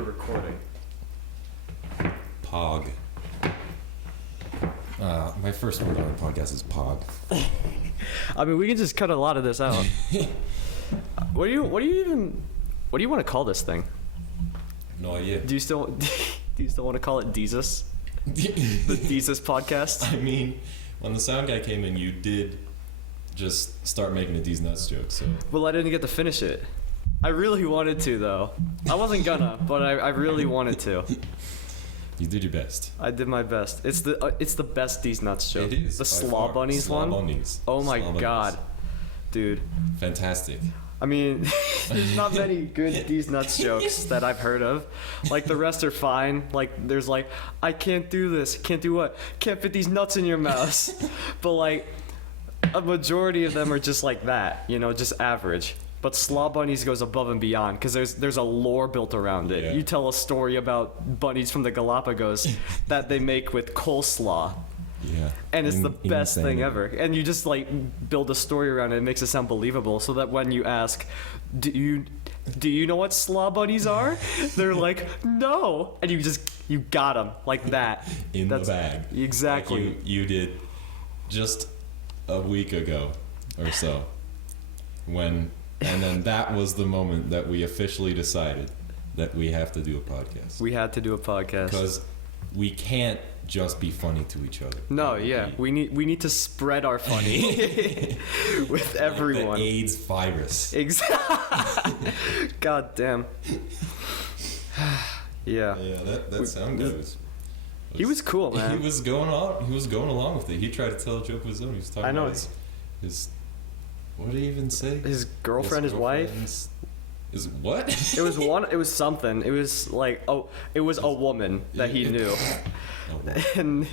we're recording. Pog. My first word on the podcast is pog. I mean, we can just cut a lot of this out. What do you want to call this thing? No idea. Do you still want to call it DEEZUS? The DEEZUS Podcast? I mean, when the sound guy came in, you did just start making a D's nuts joke, so. Well, I didn't get to finish it. I really wanted to, though. I wasn't gonna, but I really wanted to. You did your best. I did my best. It's the best D's nuts joke. It is. The Slaw Bunnies one? Slaw Bunnies. Oh my Slaw god. Bunnies. Dude. Fantastic. I mean, there's not many good D's nuts jokes that I've heard of. Like, the rest are fine. Like, there's like, I can't do this. Can't do what? Can't fit these nuts in your mouth. But like, a majority of them are just like that, you know, just average. But Slaw Bunnies goes above and beyond because there's a lore built around it. Yeah. You tell a story about bunnies from the Galapagos that they make with coleslaw. Yeah. And it's the best thing ever. And you just like build a story around it. It makes it sound believable so that when you ask, do you know what slaw bunnies are? They're like, no. And you got them like that. That's the bag. Exactly. Like you did just a week ago or so. And then that was the moment that we officially decided that we have to do a podcast. We had to do a podcast. Because we can't just be funny to each other. No, yeah. We need to spread our funny with everyone. Like the AIDS virus. Exactly. God damn. Yeah. Yeah, that sound guy he was cool, man. He was going along with it. He tried to tell a joke of his own. He was talking about his what did he even say? His girlfriend, his wife. Is what? It was something. It was like, it was a woman that he knew. And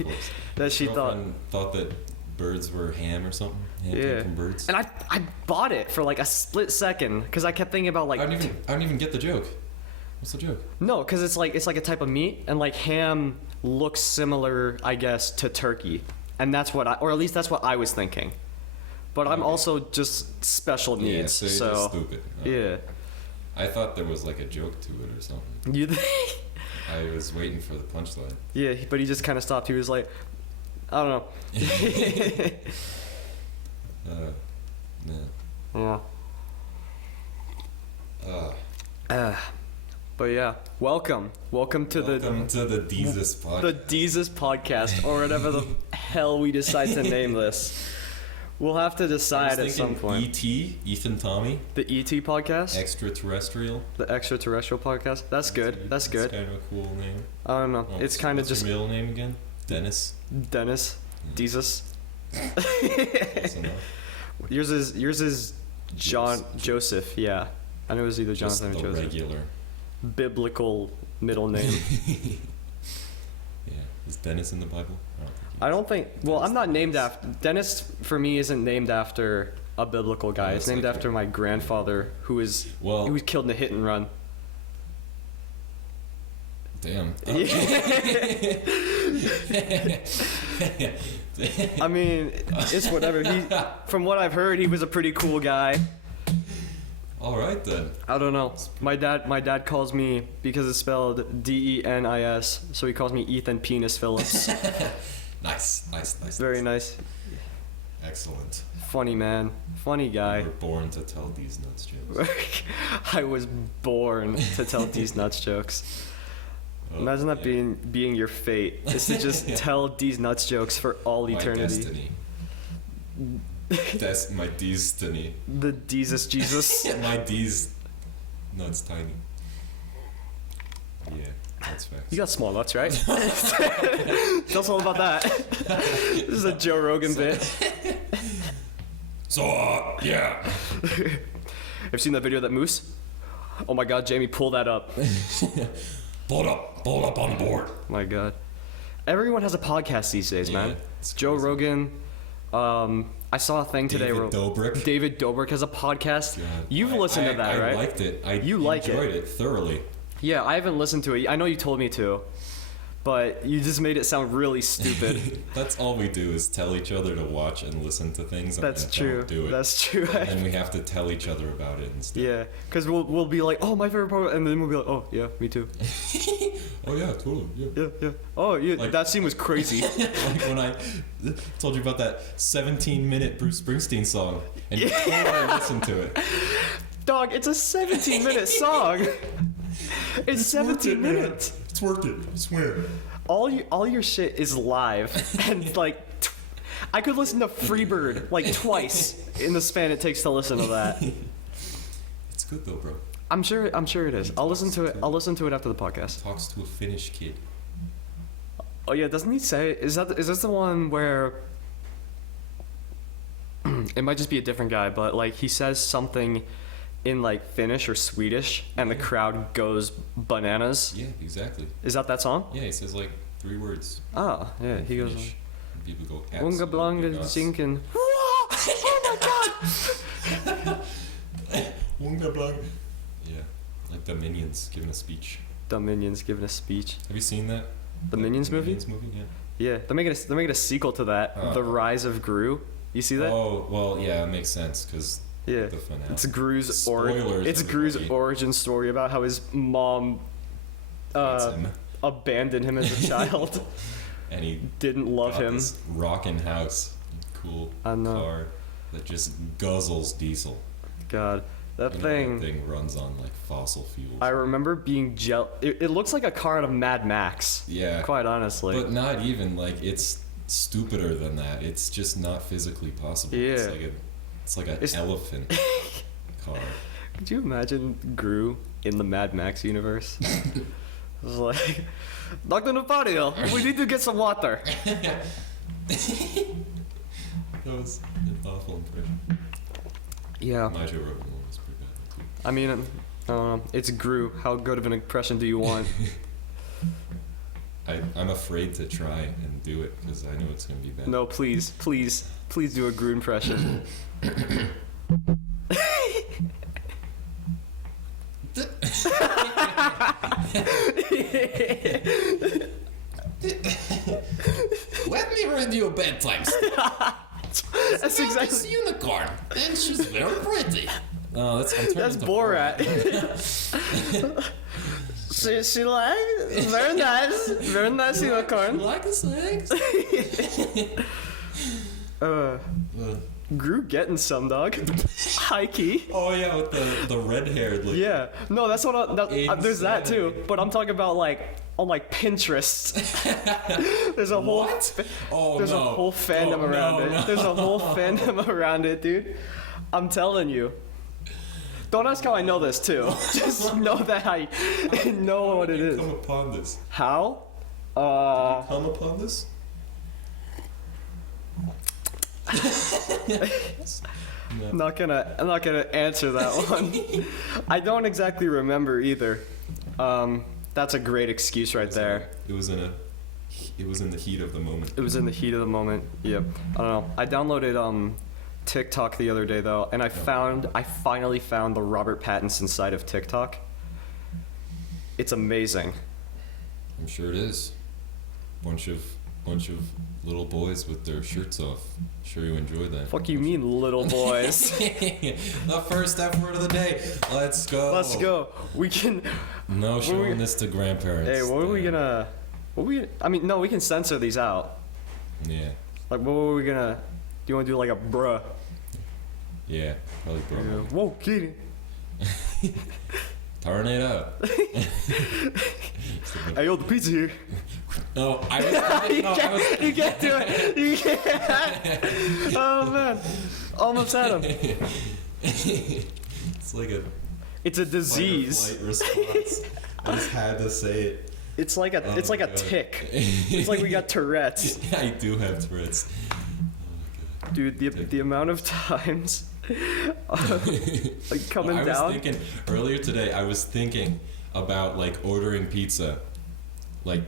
that she thought that birds were ham or something. Ham came from birds. And I bought it for like a split second because I kept thinking about like. I don't even get the joke. What's the joke? No, because it's like a type of meat, and like ham looks similar, I guess, to turkey, and that's what or at least that's what I was thinking. But I'm also just special needs, yeah, so you're stupid. Yeah. I thought there was like a joke to it or something. You think? I was waiting for the punchline. Yeah, but he just kind of stopped. He was like, I don't know. Yeah. But yeah, welcome to the DEEZUS Podcast. The DEEZUS Podcast, or whatever the hell we decide to name this. We'll have to decide at some point. E.T. Ethan Tommy. The E.T. Podcast? Extraterrestrial. The Extraterrestrial Podcast? That's good. That's good. That's kind of a cool name. I don't know. It's kind of just... What's your middle name again? Dennis. DEEZUS. Yours is Joseph, yeah. I know it was either Jonathan or Joseph. Regular. Biblical middle name. Yeah. Is Dennis in the Bible? I don't think. Well, I'm not named after. Dennis for me isn't named after a biblical guy. It's named after my grandfather, who was killed in a hit and run. Damn. I mean, it's whatever. From what I've heard, he was a pretty cool guy. All right then. I don't know. My dad calls me, because it's spelled D-E-N-I-S, so he calls me Ethan Penis Phillips. Nice. Very nice. Excellent. Funny man. Funny guy. You were born to tell these nuts jokes. I was born to tell these nuts jokes. Imagine that being your fate. Is to just tell these nuts jokes for all eternity. My destiny. That's my destiny. The DEEZUS Jesus. My D's nuts tiny. Yeah, that's facts. You got small nuts, right? Tell us all about that. This is a Joe Rogan bit. So, yeah. Have you seen that video of that moose? Oh my god, Jamie, pull that up. Pull it up on the board. My god. Everyone has a podcast these days, man. Joe Rogan. I saw a thing today where David Dobrik has a podcast. God. You've listened to that, right? I liked it. I enjoyed it thoroughly. Yeah, I haven't listened to it. I know you told me to, but you just made it sound really stupid. That's all we do is tell each other to watch and listen to things. And That's then true. Don't do it. That's true. And then we have to tell each other about it instead. Yeah, because we'll be like, oh, my favorite part, and then we'll be like, oh, yeah, me too. Oh yeah, totally. Yeah. Yeah. Oh, yeah, Like- that scene was crazy. Like when I told you about that 17-minute Bruce Springsteen song, and you totally listened to it. Dog, it's a 17-minute song. It's 17 minutes. It's worth it. I swear. All your shit is live, and like, I could listen to Freebird like twice in the span it takes to listen to that. It's good though, bro. I'm sure it is. I'll listen to it. I'll listen to it after the podcast. Talks to a Finnish kid. Oh yeah, doesn't he say? Is this the one where? It might just be a different guy, but like he says something in like Finnish or Swedish, and the crowd goes bananas. Yeah, exactly. Is that song? Yeah, he says like 3 words. Oh yeah, he goes. Finnish. And people go Unga absolutely blanga nuts. zinken. Oh my god! Unga blanga. Yeah, like the Minions giving a speech. The Minions giving a speech. Have you seen that? The Minions movie? Minions movie, yeah. Yeah, they're making a sequel to that, Oh. The Rise of Gru. You see that? Oh, well, yeah, it makes sense because Yeah. the finale. It's Gru's Spoilers, It's Gru's everybody. origin story about how his mom Hates him. abandoned him as a child. And he Didn't love got him. this rockin' house, cool I know. car that just guzzles diesel. God, that You know, thing. that thing runs on like fossil fuels. I remember being it looks like a car out of Mad Max. Yeah. Quite honestly. But not even like it's stupider than that. It's just not physically possible. Yeah. It's like an It's- elephant car. Could you imagine Gru in the Mad Max universe? It was like, Dr. Napario, we need to get some water. That was an awful impression. Yeah. My Joe Rogan one was pretty bad too. I mean, it's Gru. How good of an impression do you want? I'm afraid to try and do it because I know it's gonna be bad. No, please do a Gru impression. Let me read you a bedtime story. That's exactly. Unicorn, and she's very pretty. Oh, I'm turning That's into Borat. she like very nice unicorn. Like the sex? Gru getting some dog. High key. Oh yeah, with the red haired. Like, Yeah. No, that's what. There's that too. Insanity. But I'm talking about like on like Pinterest. There's a whole. What? Oh There's no. a whole fandom Oh, around no, it. no. There's a whole fandom around it, dude. I'm telling you. Don't ask how I know this too. Just know that I know what it is. Come upon this. How? Come upon this? I'm not gonna answer that one. I don't exactly remember either. That's a great excuse right there. It was in the heat of the moment. It was in the heat of the moment. Yep. I don't know. I downloaded TikTok the other day though, and I finally found the Robert Pattinson side of TikTok. It's amazing. I'm sure it is. Bunch of little boys with their shirts off. Sure you enjoy that. Fuck you mean, little boys? The first F word of the day. Let's go. Let's go. We can. No showing this to grandparents. Hey, what are we Damn. gonna? I mean, no, we can censor these out. Yeah. Like, what were we gonna? Do you want to do like a bruh? Yeah. Probably bro. Yeah. Whoa, kidding. Turn it up. Hey, yo, the pizza here. No, I was. You can't do it. You can't. Oh man, almost had him. It's like a It's a disease. fight or flight response. I just had to say it. It's like a Oh it's like my a God. tick. It's like we got Tourette's. I do have Tourette's. Oh Dude, the amount of times like coming my God. down. I was thinking earlier today. I was thinking about like ordering pizza, like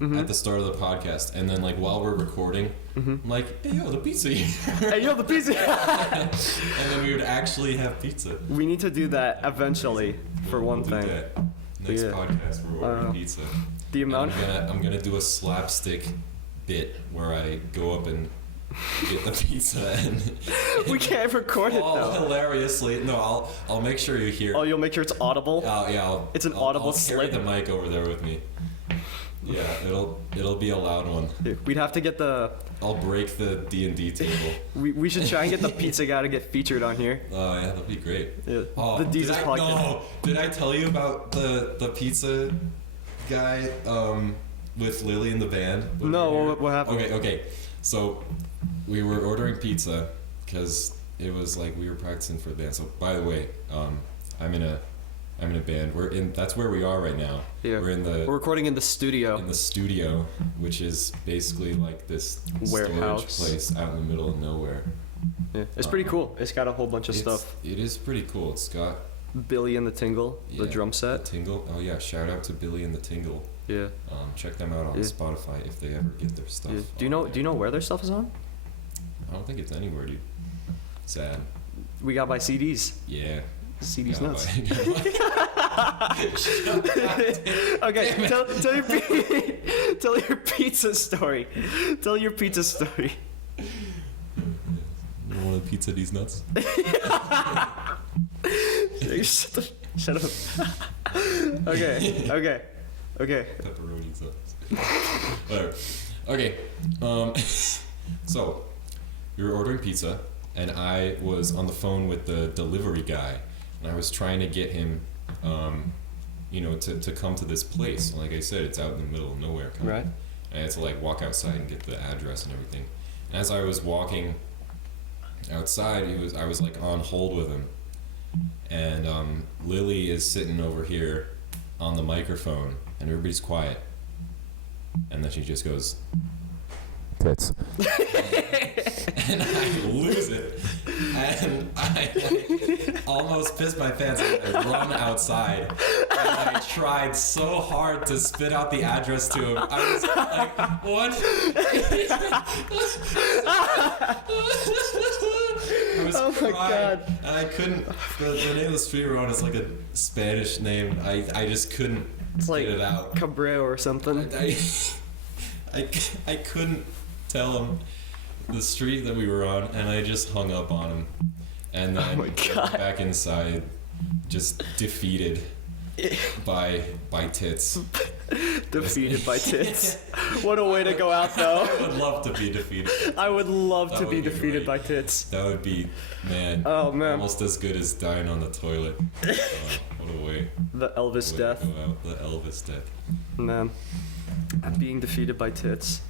at the start of the podcast, and then like while we're recording, I'm like, hey yo, the pizza here. Hey, yo, the pizza. And then we would actually have pizza. We need to do that eventually, for one We'll do thing. that. Next podcast we're ordering pizza. The amount. I'm gonna do a slapstick bit where I go up and get the pizza and We can't record it though. Hilariously. No, I'll make sure you hear. Oh, you'll make sure it's audible. Yeah, it's an audible I'll carry slip. the mic over there with me. Yeah, it'll be a loud one. We'd have to get the. I'll break the D&D table. We should try and get the pizza guy to get featured on here. Oh yeah, that'd be great. Yeah. Oh, The DEEZUS Podcast. No, did I tell you about the pizza guy with Lily in the band? No, what happened? Okay. So we were ordering pizza because it was like we were practicing for the band. So by the way, I'm in a band. That's where we are right now. Yeah. We're recording in the studio. In the studio, which is basically like this warehouse storage place out in the middle of nowhere. Yeah. It's pretty cool. It's got a whole bunch of stuff. It is pretty cool. It's got Billy and the Tingle, the drum set. The Tingle. Oh yeah, shout out to Billy and the Tingle. Yeah. Check them out on Spotify if they ever get their stuff. Yeah. Do you know where their stuff is on? I don't think it's anywhere, dude. Sad. We got by CDs. Yeah. CD's nuts. By. Okay, tell your pizza story. Tell your pizza story. You want a pizza? These nuts. Shut up. Okay. Pepperoni sauce. Whatever. Okay. So we were ordering pizza, and I was on the phone with the delivery guy, and I was trying to get him, to come to this place. Like I said, it's out in the middle of nowhere. Right. And I had to like walk outside and get the address and everything. And as I was walking outside, I was like on hold with him, and Lily is sitting over here on the microphone, and everybody's quiet, and then she just goes, tits. And I lose it, and I almost pissed my pants, and I run outside, and I tried so hard to spit out the address to him. I was like, what? I was crying, God. and I couldn't. The name of the street we're on is like a Spanish name. I just couldn't like get it out. Cabrera or something. I couldn't tell him the street that we were on, and I just hung up on him, and then went back inside, just defeated by tits. Defeated by tits. What a way to go out, though. I would love to be defeated. I would love to be be defeated great. by tits. That would be, man. Oh man. Almost as good as dying on the toilet. What a way. The Elvis death. To go out. The Elvis death. Man. Being defeated by tits.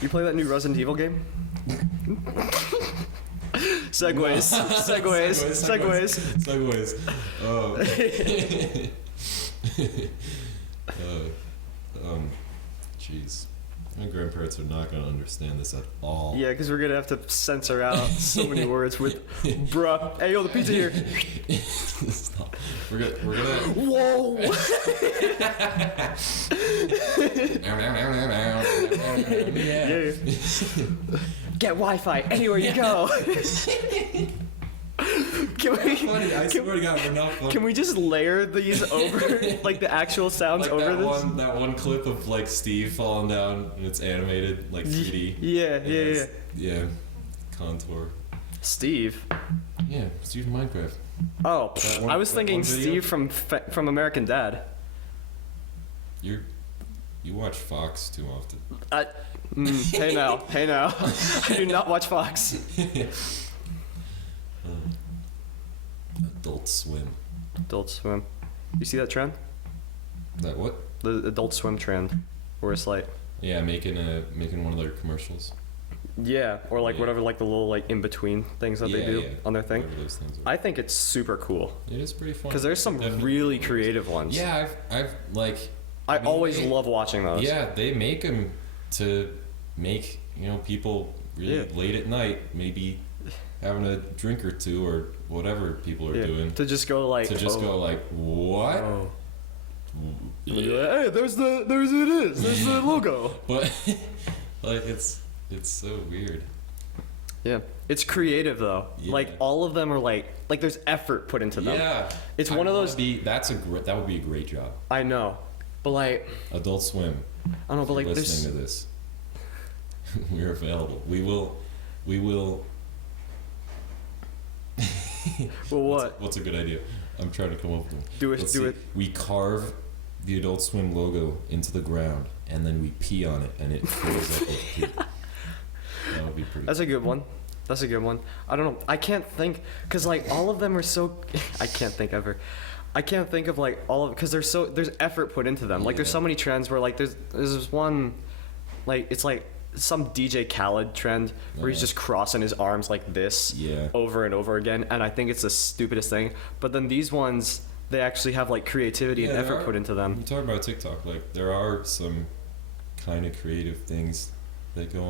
You play that new Resident Evil game? Segues. Oh. Jeez. My grandparents are not gonna understand this at all. Yeah, because we're gonna have to censor out so many words with bruh. Hey yo, the pizza here. Stop. We're gonna Whoa! Yeah. Get Wi-Fi anywhere you go. Can we? Funny. I swear to God, we're not funny. Can we just layer these over, like the actual sounds like over this? That one clip of like Steve falling down and it's animated like 3D. Yeah. Contour. Steve. Yeah, Steve from Minecraft. Oh, I was thinking video? Steve from American Dad. You watch Fox too often. Hey now. I do not watch Fox. Adult Swim. Adult Swim. You see that trend? That what? The Adult Swim trend, where it's like. Yeah, making one of their commercials. Yeah, or like whatever, like the little like in between things that they do on their thing. Those things are. I think it's super cool. It is pretty fun. Because there's some really creative ones. Yeah, I've like. I always love watching those. Yeah, they make them to make people really late at night, maybe having a drink or two or whatever people are doing. To just go like. Go like what? Oh. Yeah, hey, there's the logo. But like it's so weird. Yeah, it's creative though. Yeah. Like all of them are like there's effort put into them. Yeah, It's one of those. That would be a great job. I know, but like Adult Swim. I don't know, but like listening there's. to this, we're available. We will. Well, what? What's a good idea? I'm trying to come up with one. Do it. Let's Do see. it. We carve the Adult Swim logo into the ground, and then we pee on it, and it fills up with pee. That would be pretty. That's a good one. That's a good one. I don't know. I can't think because like all of them are so. I can't think ever. I can't think of like all of because there's effort put into them. Like there's Yeah. so many trends where like there's this one, like it's like some DJ Khaled trend where he's just crossing his arms like this Yeah. over and over again, and I think it's the stupidest thing. But then these ones, they actually have like creativity and Yeah, effort put into them. I'm talking about TikTok. Like there are some kind of creative things that go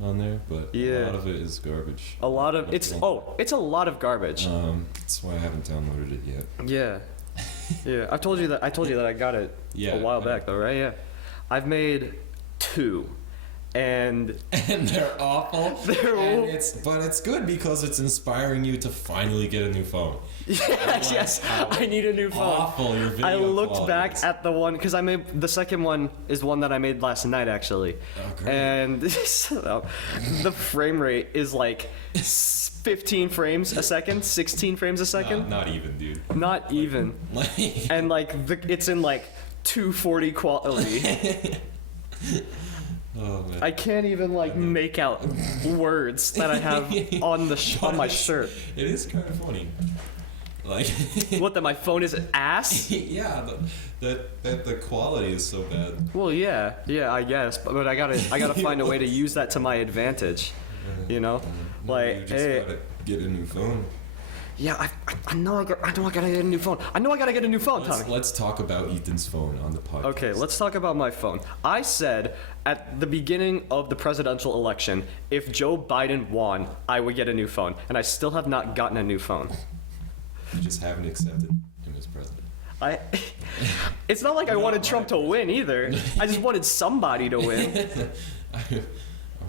on there, but Yeah. a lot of it is garbage. A lot of it's a lot of garbage. That's why I haven't downloaded it yet. Yeah. Yeah, I told you that I got it Yeah, a while I back know. though, right? Yeah. I've made 2. And And they're awful. They're but it's good because it's inspiring you to finally get a new phone. yes, I need a new phone. Awful your video I looked quality back is. at the one because I made the second one is one that I made last night actually, Oh, great. and so, the frame rate is like 15 frames a second, 16 frames a second, Not even, dude. not even, Like, and like it's in like 240 quality. oh man. I can't even like make out words that I have on the on my shirt. It is kind of funny. Like, What, that my phone is ass? yeah, that the quality is so bad. Well, yeah, I guess, but I gotta find a way to use that to my advantage, you know, No, like you just hey, gotta get a new phone. yeah, I know I gotta get a new phone. I know I gotta get a new phone, Tommy. Let's talk about Ethan's phone on the podcast. Okay, let's talk about my phone. I said at the beginning of the presidential election, if Joe Biden won, I would get a new phone, and I still have not gotten a new phone. You just haven't accepted him as president. It's not like I wanted Trump to win either. I just wanted somebody to win. I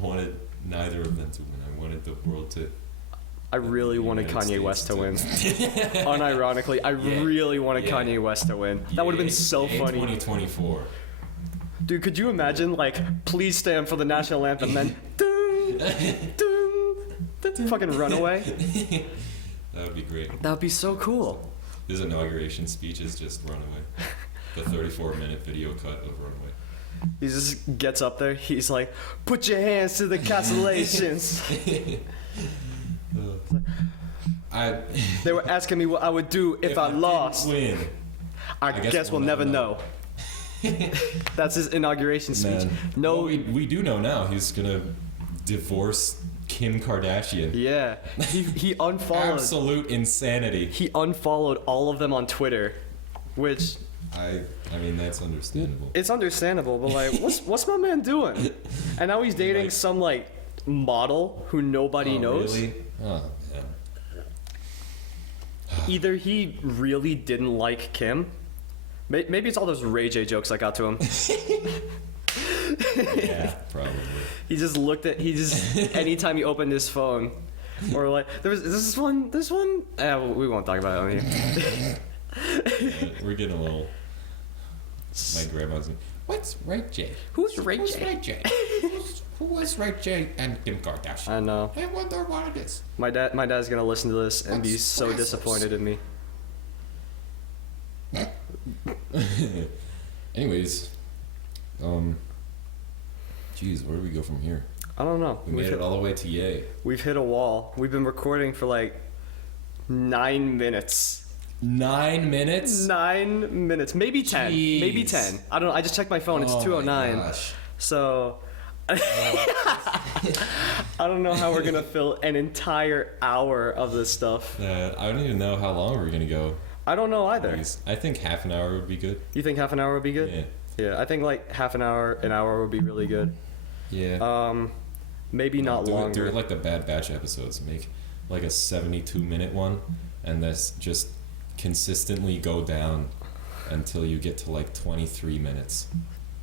wanted neither of them to win. I wanted the world to. I really wanted United Kanye States West to too. win. Unironically, I Yeah. really wanted Yeah. Kanye West to win. That would have been so Yay, funny. 2024. Dude, could you imagine, like, please stand for the national anthem, then dun, dun, dun, fucking Runaway? That would be great. That would be so cool. His inauguration speech is just Runaway. The 34-minute video cut of Runaway. He just gets up there, he's like, put your hands to the constellations. They were asking me what I would do if I didn't lost. win. I guess we'll never know. That's his inauguration speech. Man. No, Well, we do know now he's gonna divorce Kim Kardashian. yeah, he unfollowed. Absolute insanity. He unfollowed all of them on Twitter, which I mean that's understandable. it's understandable, but like, what's my man doing? And now he's dating Like- some like model who nobody Oh, knows. Really? Oh, yeah. Either he really didn't like Kim. Maybe it's all those Ray J jokes I got to him. Yeah, probably. He just anytime he opened his phone, or like this one. We won't talk about it on here. Yeah, we're getting a little. My grandma's. What's Ray J? Who's Ray Who's J? Ray J? Who was Ray J and Kim Kardashian? I know. I wonder what it is. My dad's gonna listen to this and be What's so Brazzers? disappointed in me. Anyways, geez, where do we go from here? I don't know. We made it all the way to Yay. We've hit a wall. We've been recording for like 9 minutes. 9 minutes? 9 minutes, maybe 10. Jeez. Maybe 10. I don't know. I just checked my phone. It's Oh my 2:09. gosh. So I don't know how we're gonna fill an entire hour of this stuff. I don't even know how long we're gonna go. I don't know either. Please. I think half an hour would be good. You think half an hour would be good? Yeah. Yeah, I think like half an hour would be really good. Yeah. Maybe not do longer. it like the Bad Batch episodes. Make like a 72-minute one, and this just consistently go down until you get to like 23 minutes.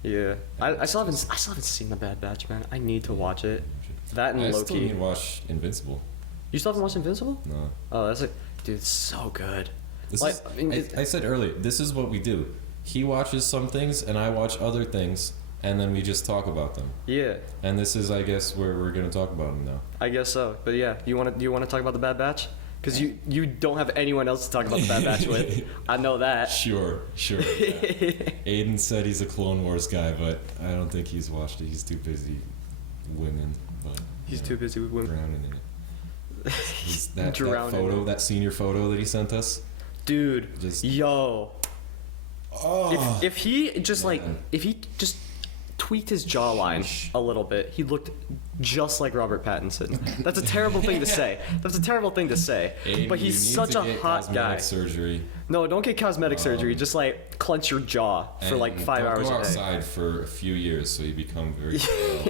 Yeah, I still haven't seen the Bad Batch, man. I need to watch it. That and I Loki. still need to watch Invincible. You still haven't watched Invincible? No. Oh, that's dude, it's so good. I said earlier, this is what we do. He watches some things and I watch other things, and then we just talk about them. Yeah. And this is, I guess, where we're gonna talk about them now. I guess so. But yeah, you want to talk about the Bad Batch? Because you don't have anyone else to talk about the Bad Batch with. I know that. Sure. Yeah. Aiden said he's a Clone Wars guy, but I don't think he's watched it. He's too busy women. But he's too busy with women. Drowning in it. That photo, that senior photo that he sent us. Dude, Oh. If he just tweaked his jawline a little bit, he looked just like Robert Pattinson. That's a terrible thing to say. Aiden, but he's such a hot guy. Surgery. No, don't get cosmetic surgery. Just like clench your jaw for like 5 hours a day. Go outside for a few years so you become very well.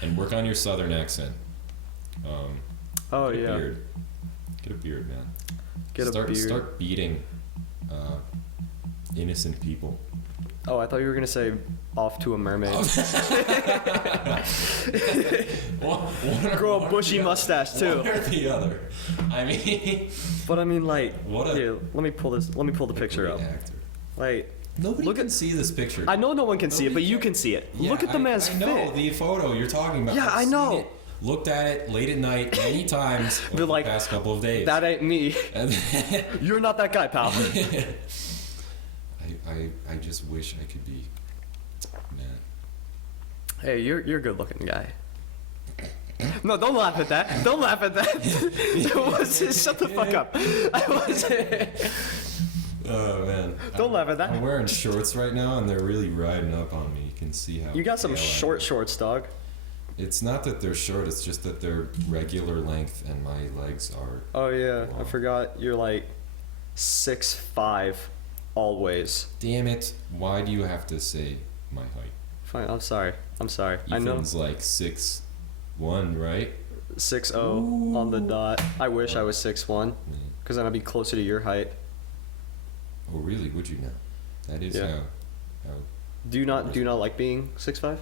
And work on your southern accent. Oh get a yeah. Beard. Get a beard, man. Beard. Start beating innocent people. Oh, I thought you were gonna say off to a mermaid. Grow a bushy mustache too. One or the other. I mean. But I mean, like, What a here, let me pull the picture up. Actor. Like, Nobody can see this picture. I know no one can see it, but you can see it. Yeah, Look at the man's I know fit. the photo you're talking about. Yeah, I've I seen know. it, looked at it late at night many times over like, the past couple of days. That ain't me. And You're not that guy, pal. I just wish I could be. Man. Hey, you're a good looking guy. No, don't laugh at that. Don't laugh at that. Shut the fuck up. Oh man. Don't laugh at that. I'm wearing shorts right now and they're really riding up on me. You can see how. You got some pale I am. shorts, dog. It's not that they're short, it's just that they're regular length and my legs are. Oh yeah, I long. forgot you're like 6'5", always. Damn it! Why do you have to say my height? Fine, I'm sorry. I know. Ethan's like 6'1", right? 6'0" on the dot. I wish I was 6'1", because then I'd be closer to your height. Oh really? Would you now? That is Yeah. how. Do you not like being 6'5"?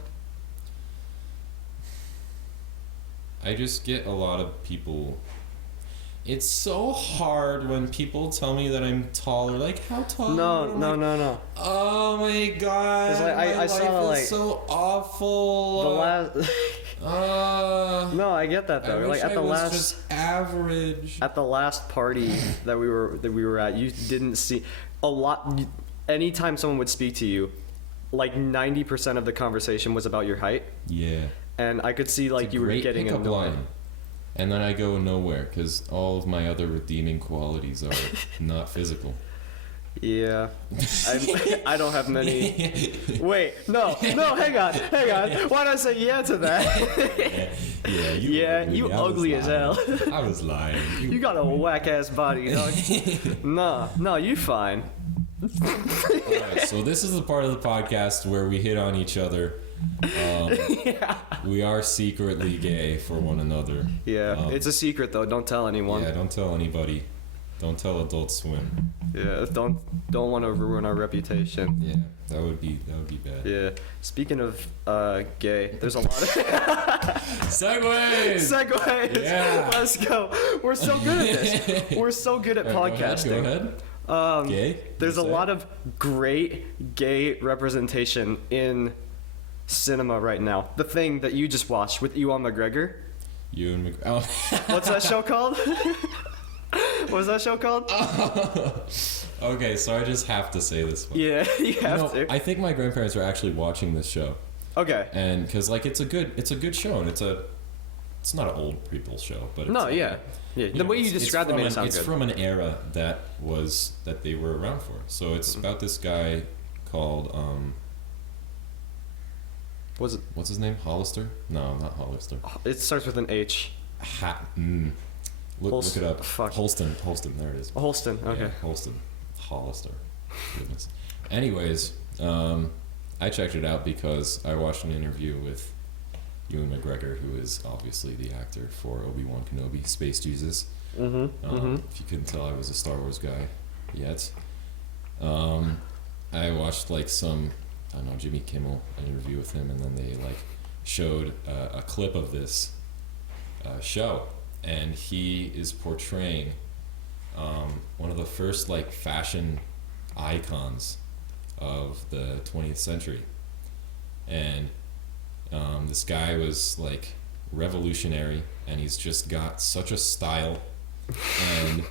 I just get a lot of people. It's so hard when people tell me that I'm taller. Like, how tall? No. Oh my god! It's like, my I life saw, is like, so awful. The last. No, I get that I though. wish Like I was just average. at the last party that we were at, you didn't see a lot. Anytime someone would speak to you, like 90% of the conversation was about your height, Yeah. and I could see like It's a you were great getting pickup annoyed. line. And then I go nowhere because all of my other redeeming qualities are not physical. Yeah, I don't have many. Wait, no, hang on. Why did I say yeah to that? Yeah, you I was ugly as lying. hell. I was lying. You got a whack ass body, dog. No, you fine. Alright, so this is the part of the podcast where we hit on each other. We are secretly gay for one another. Yeah, it's a secret though. Don't tell anyone. Yeah, don't tell anybody. Don't tell Adult Swim. Yeah, don't want to ruin our reputation. Yeah, that would be bad. Yeah. Speaking of gay, there's a lot of Segues. Yeah. Let's go. We're so good at this. We're so good at podcasting. Go ahead. Gay. There's a lot of great gay representation in cinema right now. The thing that you just watched with Ewan McGregor. Ewan McGregor. Oh. What's that show called? What was that show called? Okay, so I just have to say this one. Yeah, you have to. I think my grandparents are actually watching this show. Okay. And because like it's a good show, and it's not an old people's show, but it's the way you described it made it sound it's good. from an era that they were around for. So it's about this guy called what's his name? Hollister? No, not Hollister. It starts with an H. Look it up. Fuck. Holston, there it is. Holston, okay. Yeah, Holston. Hollister. Goodness. Anyways, I checked it out because I watched an interview with Ewan McGregor, who is obviously the actor for Obi-Wan Kenobi, Space Jesus. If you couldn't tell, I was a Star Wars guy yet. I watched like some, I don't know, Jimmy Kimmel interview with him, and then they like showed a clip of this show, and he is portraying one of the first like fashion icons of the 20th century, and this guy was like revolutionary, and he's just got such a style, and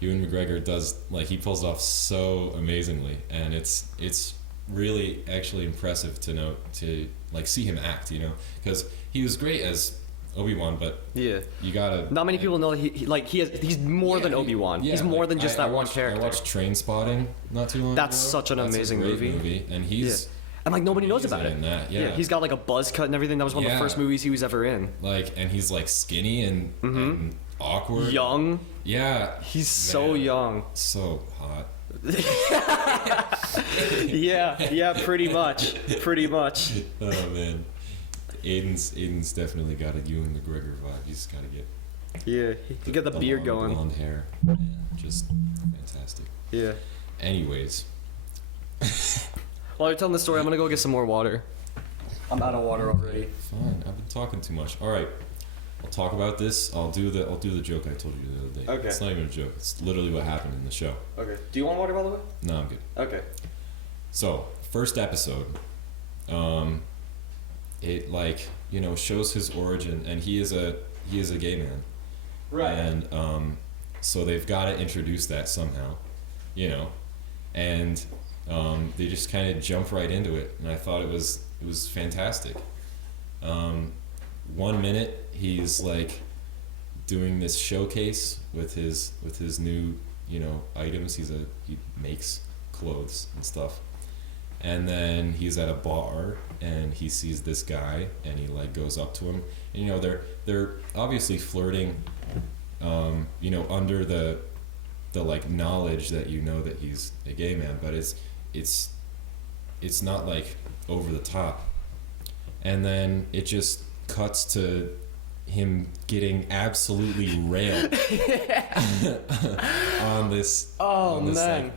Ewan McGregor does, like, he pulls it off so amazingly, and it's really actually impressive to like see him act, you know, because he was great as Obi-Wan, but yeah, you gotta. Not many people know he's more than Obi-Wan. Yeah, he's more like, than just that one I character. watched Trainspotting not too long ago. That's such an amazing a great movie. and he's and like nobody knows about it. in that. Yeah. He's got like a buzz cut and everything. That was one of the first movies he was ever in. Like, and he's like skinny and awkward. Young. Yeah. He's so young. So hot. yeah, pretty much. Oh man. Aiden's definitely got a Ewan McGregor vibe. He's got to get. Yeah, he got the beard long, going. Blonde hair. Man, just fantastic. Yeah. Anyways. While you're telling the story, I'm gonna go get some more water. I'm out of water already. Fine. I've been talking too much. All right. I'll talk about this. I'll do the joke I told you the other day. Okay. It's not even a joke. It's literally what happened in the show. Okay. Do you want water, by the way? No, I'm good. Okay. So, first episode, it, like, you know, shows his origin, and he is a gay man. Right. And so they've got to introduce that somehow, you know, and they just kind of jump right into it, and I thought it was fantastic. 1 minute he's like doing this showcase with his new, you know, items. He makes clothes and stuff, and then he's at a bar and he sees this guy and he like goes up to him, and you know they're obviously flirting, you know, under the like knowledge that you know that he's a gay man, but it's not like over the top. And then it just cuts to him getting absolutely railed on this like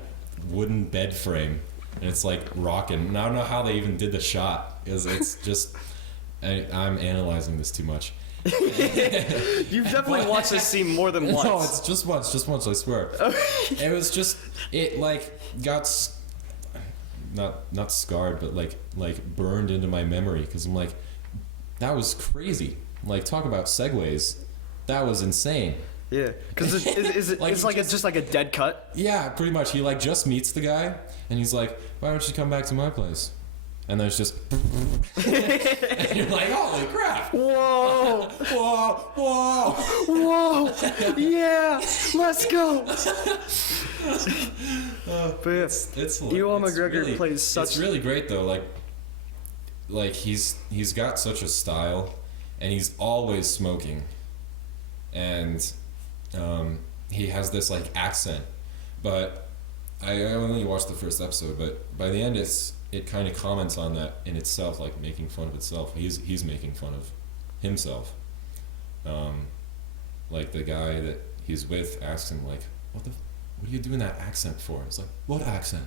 wooden bed frame, and it's like rocking. And I don't know how they even did the shot, because it's just I'm analyzing this too much. You've definitely watched this scene more than once. No, it's just once, I swear. It was just, it like got not scarred, but like burned into my memory, because I'm like, that was crazy. Like, talk about segues. That was insane. Yeah, because it's just like a dead cut. Yeah, pretty much. He like just meets the guy, and he's like, "Why don't you come back to my place?" And there's just, and you're like, "Holy crap! Whoa, whoa, whoa, yeah, let's go." But yeah, it's Ewan McGregor really, plays such. It's really great though. Like he's got such a style, and he's always smoking, and he has this like accent. But I only watched the first episode, but by the end it kind of comments on that in itself, like making fun of itself. He's making fun of himself. Like the guy that he's with asks him like, what are you doing that accent for? It's like, what accent?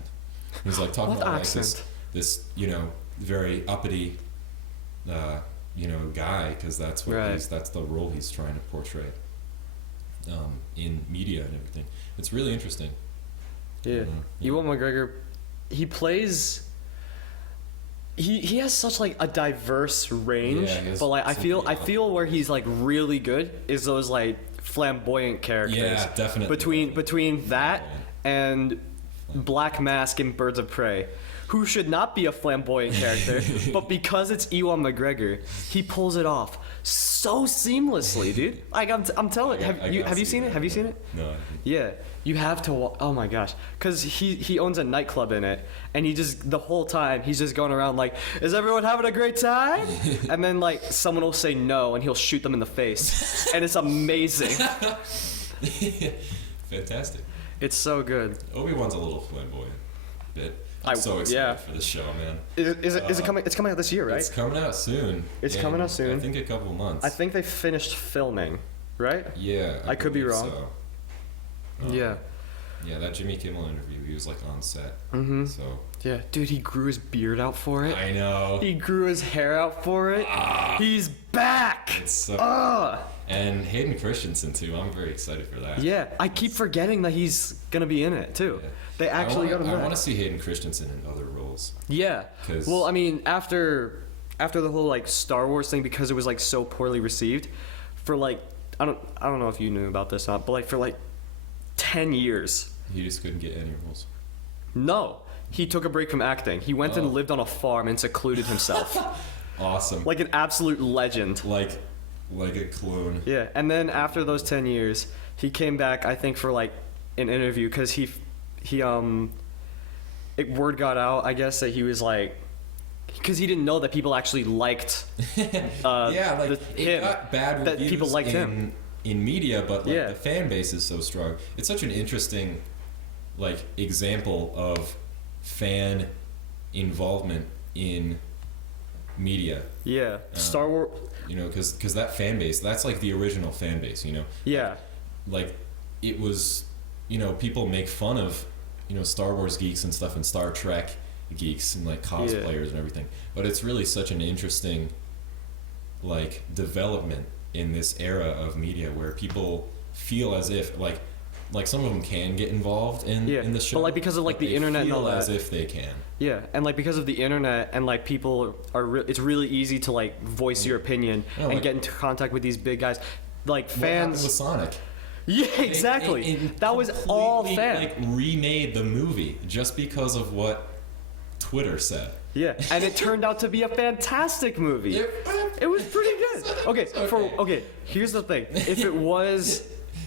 And he's like talking about like this, you know, very uppity, you know, guy, because that's what that's the role he's trying to portray in media and everything. It's really interesting. Yeah, Ewan McGregor, he plays. He has such like a diverse range, but like I feel where he's like really good is those like flamboyant characters. Yeah, definitely. Between that and Black Mask in Birds of Prey, who should not be a flamboyant character, but because it's Ewan McGregor, he pulls it off so seamlessly, dude. Like I'm telling you, have you seen it? Have you seen it? No. I haven't. Yeah, you have to. Oh my gosh, because he owns a nightclub in it, and he just the whole time he's just going around like, "Is everyone having a great time?" And then like someone will say no, and he'll shoot them in the face, and it's amazing. Fantastic. It's so good. Obi-Wan's a little flamboyant bit. I'm so excited for this show, man. Is it coming? It's coming out this year, right? It's coming out soon. It's coming out soon. I think a couple of months. I think they finished filming, right? Yeah. I could be wrong. So. Yeah. Yeah, that Jimmy Kimmel interview, he was like on set. Mm-hmm. So. Yeah, dude, he grew his beard out for it. I know. He grew his hair out for it. He's back. It's so. And Hayden Christensen too. I'm very excited for that. Yeah, I keep forgetting that he's gonna be in it too. Yeah. They actually got him back. I want to see Hayden Christensen in other roles. Yeah. Well, I mean, after the whole like Star Wars thing, because it was like so poorly received, for like I don't know if you knew about this or not, but like for like 10 years. He just couldn't get any roles. No, he took a break from acting. He went and lived on a farm and secluded himself. Awesome. Like an absolute legend. Like a clone. Yeah, and then after those 10 years, he came back, I think, for like an interview, because word got out, I guess, that he was like, because he didn't know that people actually liked it got bad reviews that people liked him in media, but like the fan base is so strong. It's such an interesting like example of fan involvement in media. Yeah, Star Wars. You know, because that fan base, that's like the original fan base. You know. Yeah. Like it was, you know, people make fun of, you know, Star Wars geeks and stuff, and Star Trek geeks and like cosplayers and everything, but it's really such an interesting like development in this era of media where people feel as if like some of them can get involved in the show, but like because of like the internet and all that, as if they can. Yeah, and like because of the internet and like people are it's really easy to like voice your opinion and like, get into contact with these big guys, like fans. What happened with Sonic? Yeah, exactly. That was all fans. Like remade the movie just because of what Twitter said. Yeah, and it turned out to be a fantastic movie. It was pretty good. Okay, here's the thing. If it was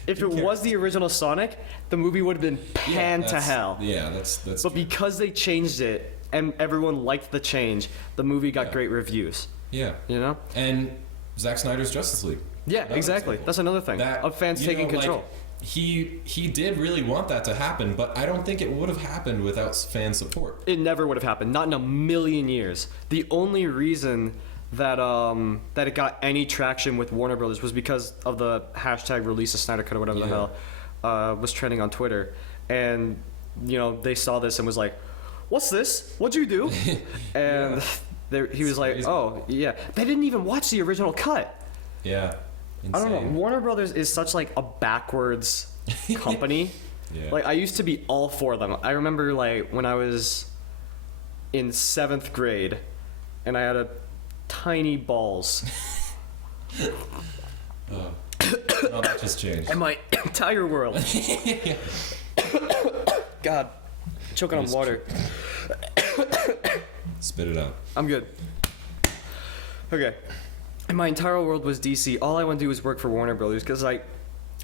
the original Sonic, the movie would have been panned to hell. Yeah, that's But true. because they changed it and everyone liked the change, the movie got great reviews. Yeah. You know? And Zack Snyder's Justice League. Yeah, exactly. That's another thing. Of fans taking control. Like, he did really want that to happen, but I don't think it would have happened without fan support. It never would have happened. Not in a million years. The only reason that it got any traction with Warner Brothers was because of the hashtag release a Snyder Cut or whatever the hell was trending on Twitter. And, you know, they saw this and was like, what's this? What'd you do? And he was like, oh, yeah. They didn't even watch the original cut. Yeah. Insane. I don't know. Warner Brothers is such like a backwards company. Yeah. Like I used to be all for them. I remember like when I was in 7th grade and I had a tiny balls. No, that just changed. And my entire world. God, choking on water. Spit it out. I'm good. Okay. And my entire world was DC. All I want to do was work for Warner Brothers because I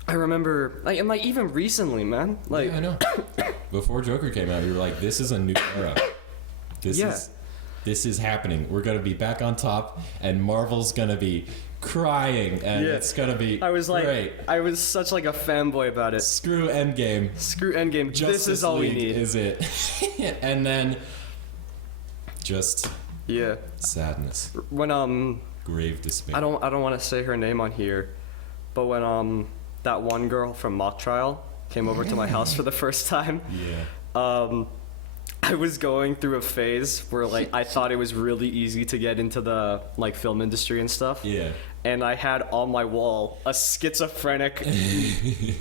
remember, like, and like even recently, man. Like, yeah, I know. Before Joker came out, we were like, "This is a new era. This is happening. We're gonna be back on top, and Marvel's gonna be crying, and it's gonna be I was like, great. I was such like a fanboy about it. Screw Endgame. Screw Endgame. Justice This is all League we need. Is it? And then just sadness. When grave despair. I don't want to say her name on here, but when that one girl from Mock Trial came over to my house for the first time, I was going through a phase where like I thought it was really easy to get into the like film industry and stuff. Yeah. And I had on my wall a schizophrenic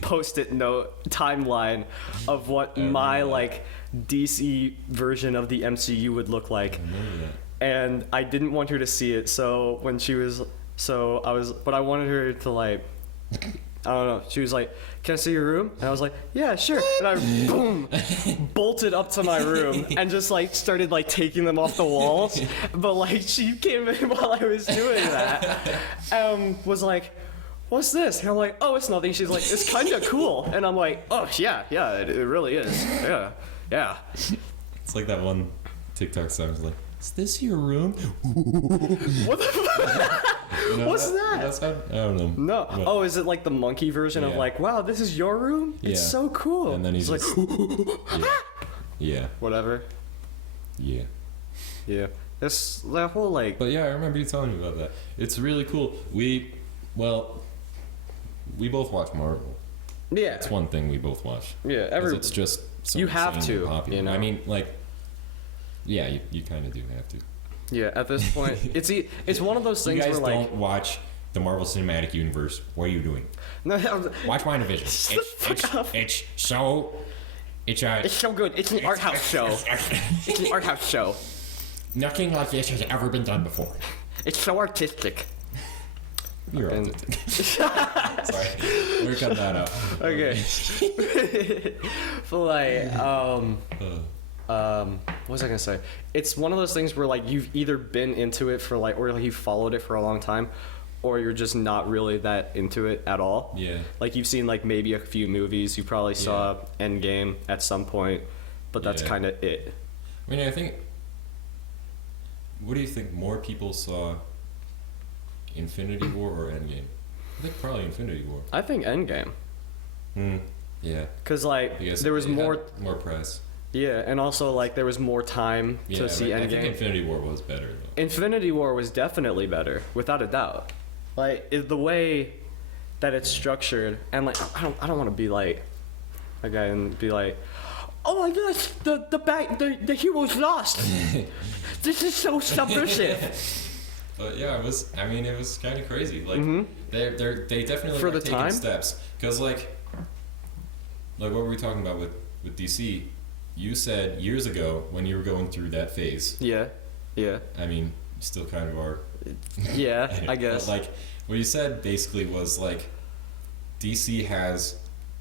post-it note timeline of what my like DC version of the MCU would look like. I remember that. And I didn't want her to see it, so when she was, but I wanted her to like, I don't know, she was like, can I see your room? And I was like, yeah, sure. And I, boom, bolted up to my room and just like started like taking them off the walls. But like she came in while I was doing that, was like, what's this? And I'm like, oh, it's nothing. She's like, it's kind of cool. And I'm like, oh, yeah, it really is. Yeah. It's like that one TikTok song. It's like, is this your room? What the fuck? You know What's that? That's how, I don't know. No. But, oh, is it like the monkey version of like, wow, this is your room? It's so cool. And then he's like, yeah. Whatever. Yeah. Yeah. That's that whole like. But yeah, I remember you telling me about that. It's really cool. We both watch Marvel. Yeah. It's one thing we both watch. Yeah, 'Cause it's just so you have insanely to, popular. you know? I mean, like, yeah, you kind of do have to. Yeah, at this point, it's one of those You things guys where like don't watch the Marvel Cinematic Universe. What are you doing? no, Watch WandaVision. It's so it's so good. It's an art house show. It's an art house show. nothing like this has ever been done before. It's so artistic. You're autistic. Sorry, we're cutting that out. Okay. But like, what was I gonna say? It's one of those things where like you've either been into it for like, or like you've followed it for a long time, or you're just not really that into it at all. Yeah. Like you've seen like maybe a few movies. You probably saw Endgame at some point, but that's Yeah. kind of it. I mean, I think. What do you think? More people saw Infinity War or Endgame? I think probably Infinity War. I think Endgame. Yeah. Cause like Because there was it had more. more press. Yeah, and also like there was more time Yeah, to see I Endgame. think Infinity War was better though. Infinity War was definitely better, without a doubt. Like the way that it's structured, and like I don't want to be like a guy and be like, oh my gosh, the hero's lost. This is so subversive. But yeah, it was. I mean, it was kind of crazy. Like they definitely For are the taking time? steps. Cause like what were we talking about with DC? You said years ago when you were going through that phase. Yeah, yeah, I mean, you still kind of are. yeah. I guess. But like what you said basically was like DC has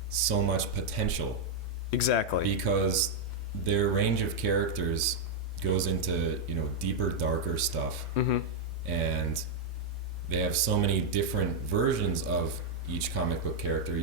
so much potential Exactly. because their range of characters goes into deeper, darker stuff, and they have so many different versions of each comic book character.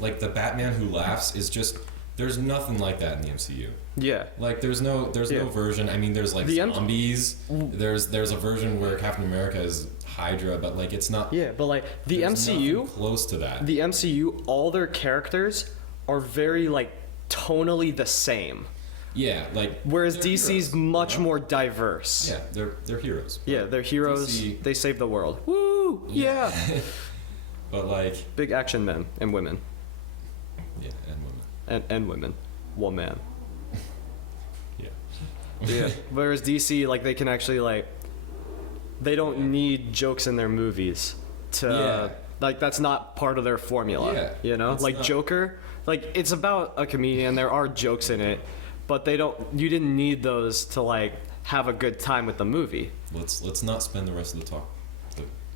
Like the Batman who laughs is just there's nothing like that in the MCU. Yeah. Like there's no version. I mean, there's like zombies. There's a version where Captain America is Hydra, but like it's not. Yeah, but like the there's MCU, nothing close to that. the MCU, all their characters are very like tonally the same. Yeah, like Whereas they're DC's heroes, much more diverse. Yeah, they're heroes. Yeah, they're heroes. DC They save the world. Woo! Yeah. But like Big action men and women. yeah, and women. And women. Woman. Yeah. Yeah. Whereas DC, like, they can actually, like, they don't need jokes in their movies to, Yeah. like, that's not part of their formula. Yeah, You know? it's Like, not. Joker, like, it's about a comedian. There are jokes in it, but you didn't need those to, like, have a good time with the movie. Let's not spend the rest of the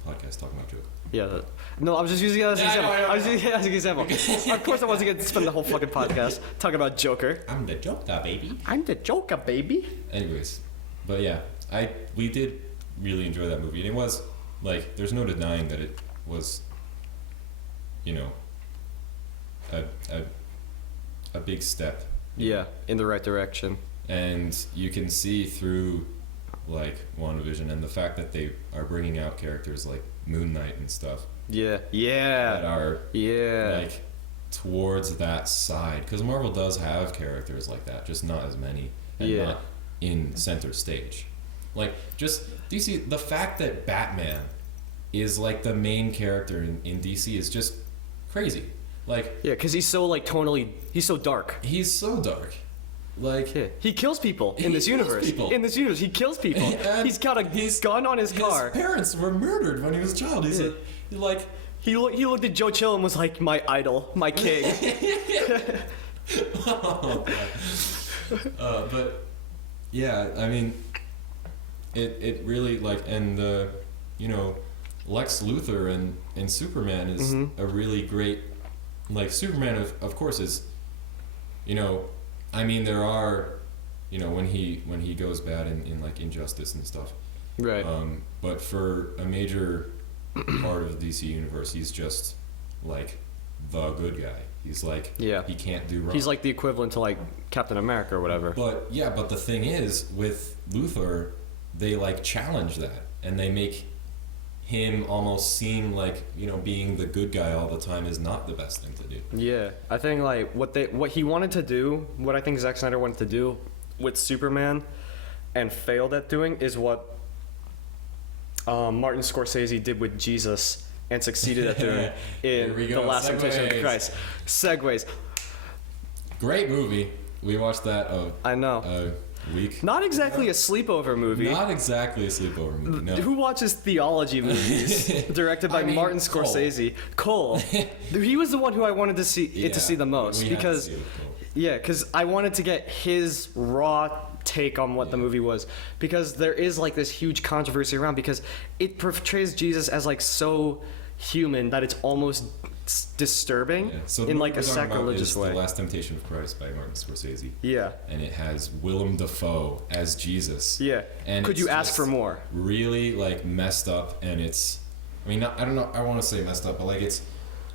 podcast talking about Joker. Yeah. No, I was just using it as an Yeah, I know, example. I know, I was using it as an example. Of course, I wasn't going to spend the whole fucking podcast talking about Joker. I'm the Joker, baby. I'm the Joker, baby. Anyways, but yeah, we did really enjoy that movie, and it was like there's no denying that it was, a big step. Yeah, in the right direction. And you can see through like WandaVision and the fact that they are bringing out characters like Moon Knight and stuff Yeah. that Yeah. are Yeah. like towards that side, because Marvel does have characters like that, just not as many and Yeah. not in center stage. Like just DC, the fact that Batman is like the main character in DC is just crazy. Like Yeah, because he's so like tonally, he's so dark. he's so dark. Like Yeah. He kills people in He this kills universe. people. In this universe, he kills people. And He's got a gun on his car. His parents were murdered when he was a child. He's Yeah. like He looked at Joe Chill and was like, my idol, my king. But yeah, I mean, it really like, and Lex Luthor and Superman is a really great, like Superman of course is, I mean there are, when he goes bad in like Injustice and stuff. Right. But for a major part of the DC universe, he's just like the good guy. He's like, Yeah. he can't do wrong. He's like the equivalent to like Captain America or whatever. But yeah, but the thing is, with Luthor, they like challenge that, and they make him almost seem like being the good guy all the time is not the best thing to do. Yeah, I think like what he wanted to do, what I think Zack Snyder wanted to do with Superman, and failed at doing, is what Martin Scorsese did with Jesus and succeeded at doing Here in we The go, Last Temptation of segues. Christ. Segues. Great movie. We watched that I know. a week. Not exactly a sleepover movie. Not exactly a sleepover movie. No. Who watches theology movies directed by I mean, Martin Scorsese? Cole. He was the one who I wanted to see to see the most we had to because see it with Cole. because I wanted to get his raw take on what the movie was, because there is like this huge controversy around because it portrays Jesus as like so human that it's almost disturbing Yeah. So the in movie like a we're talking about sacrilegious is way. The Last Temptation of Christ by Martin Scorsese. Yeah. And it has Willem Dafoe as Jesus. Yeah. And Could it's you ask just for more? Really like messed up, and it's, I mean, I don't know, I want to say messed up, but like it's,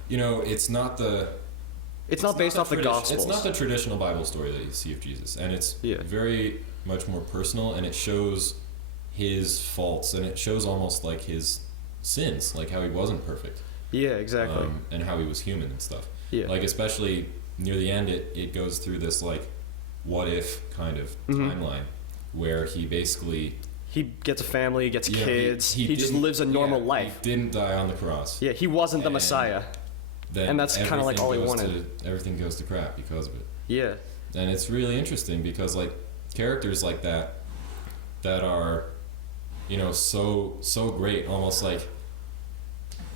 you know, it's not based off the Gospels. It's not the traditional Bible story that you see of Jesus, and it's very much more personal, and it shows his faults, and it shows almost like his sins, like how he wasn't perfect. Yeah, exactly. And how he was human and stuff. Yeah. Like especially near the end, it goes through this like what if kind of timeline where he basically he gets a family, gets kids. He just didn't- lives a normal life. He didn't die on the cross. Yeah, he wasn't the And Messiah. Then And that's kinda like all he wanted. Everything goes to crap because of it. Yeah. And it's really interesting because like characters like that are, you know, so great, almost like,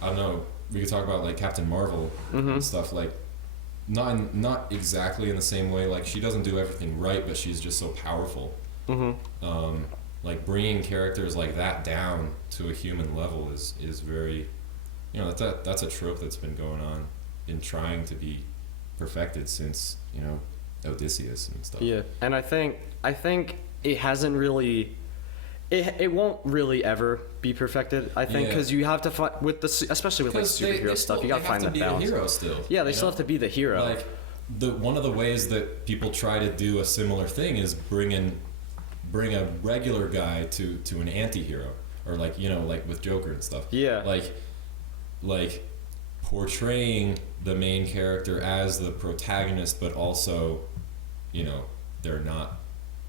I don't know, we could talk about like Captain Marvel and stuff, like not exactly in the same way, like she doesn't do everything right, but she's just so powerful. Like bringing characters like that down to a human level is very, you know, that's a trope that's been going on in trying to be perfected since, you know, Odysseus and stuff. Yeah, and I think it hasn't really, it won't really ever be perfected. I think because you have to find with especially with like superhero stuff, you gotta find that balance. They have to be the hero still. Yeah, they still have to be the hero. Like one of the ways that people try to do a similar thing is bring a regular guy to an anti-hero, or like, you know, like with Joker and stuff. Yeah. Like portraying the main character as the protagonist, but also, you know, they're not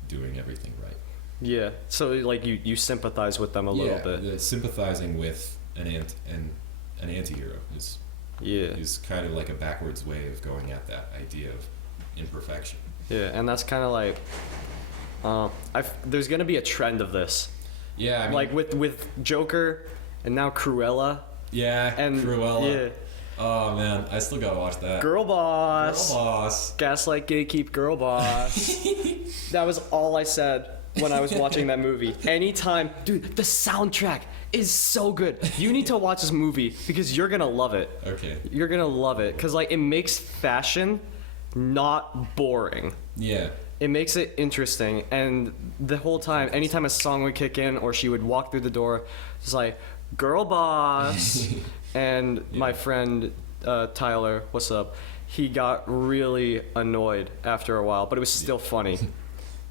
doing everything right. Yeah, so like you sympathize with them a little bit. Yeah, sympathizing with an anti-hero is kind of like a backwards way of going at that idea of imperfection. Yeah, and that's kind of like, there's gonna be a trend of this. Yeah, I mean, like with Joker and now Cruella. Yeah, and Cruella. Yeah. Oh man, I still gotta watch that. Girl boss. Girl boss. Gaslight, gatekeep, girl boss. That was all I said when I was watching that movie. Anytime, dude, the soundtrack is so good. You need to watch this movie because you're gonna love it. Okay. You're gonna love it because like it makes fashion not boring. Yeah. It makes it interesting, and the whole time, anytime a song would kick in or she would walk through the door, it's like, girl boss. And my friend Tyler, what's up? He got really annoyed after a while, but it was still funny.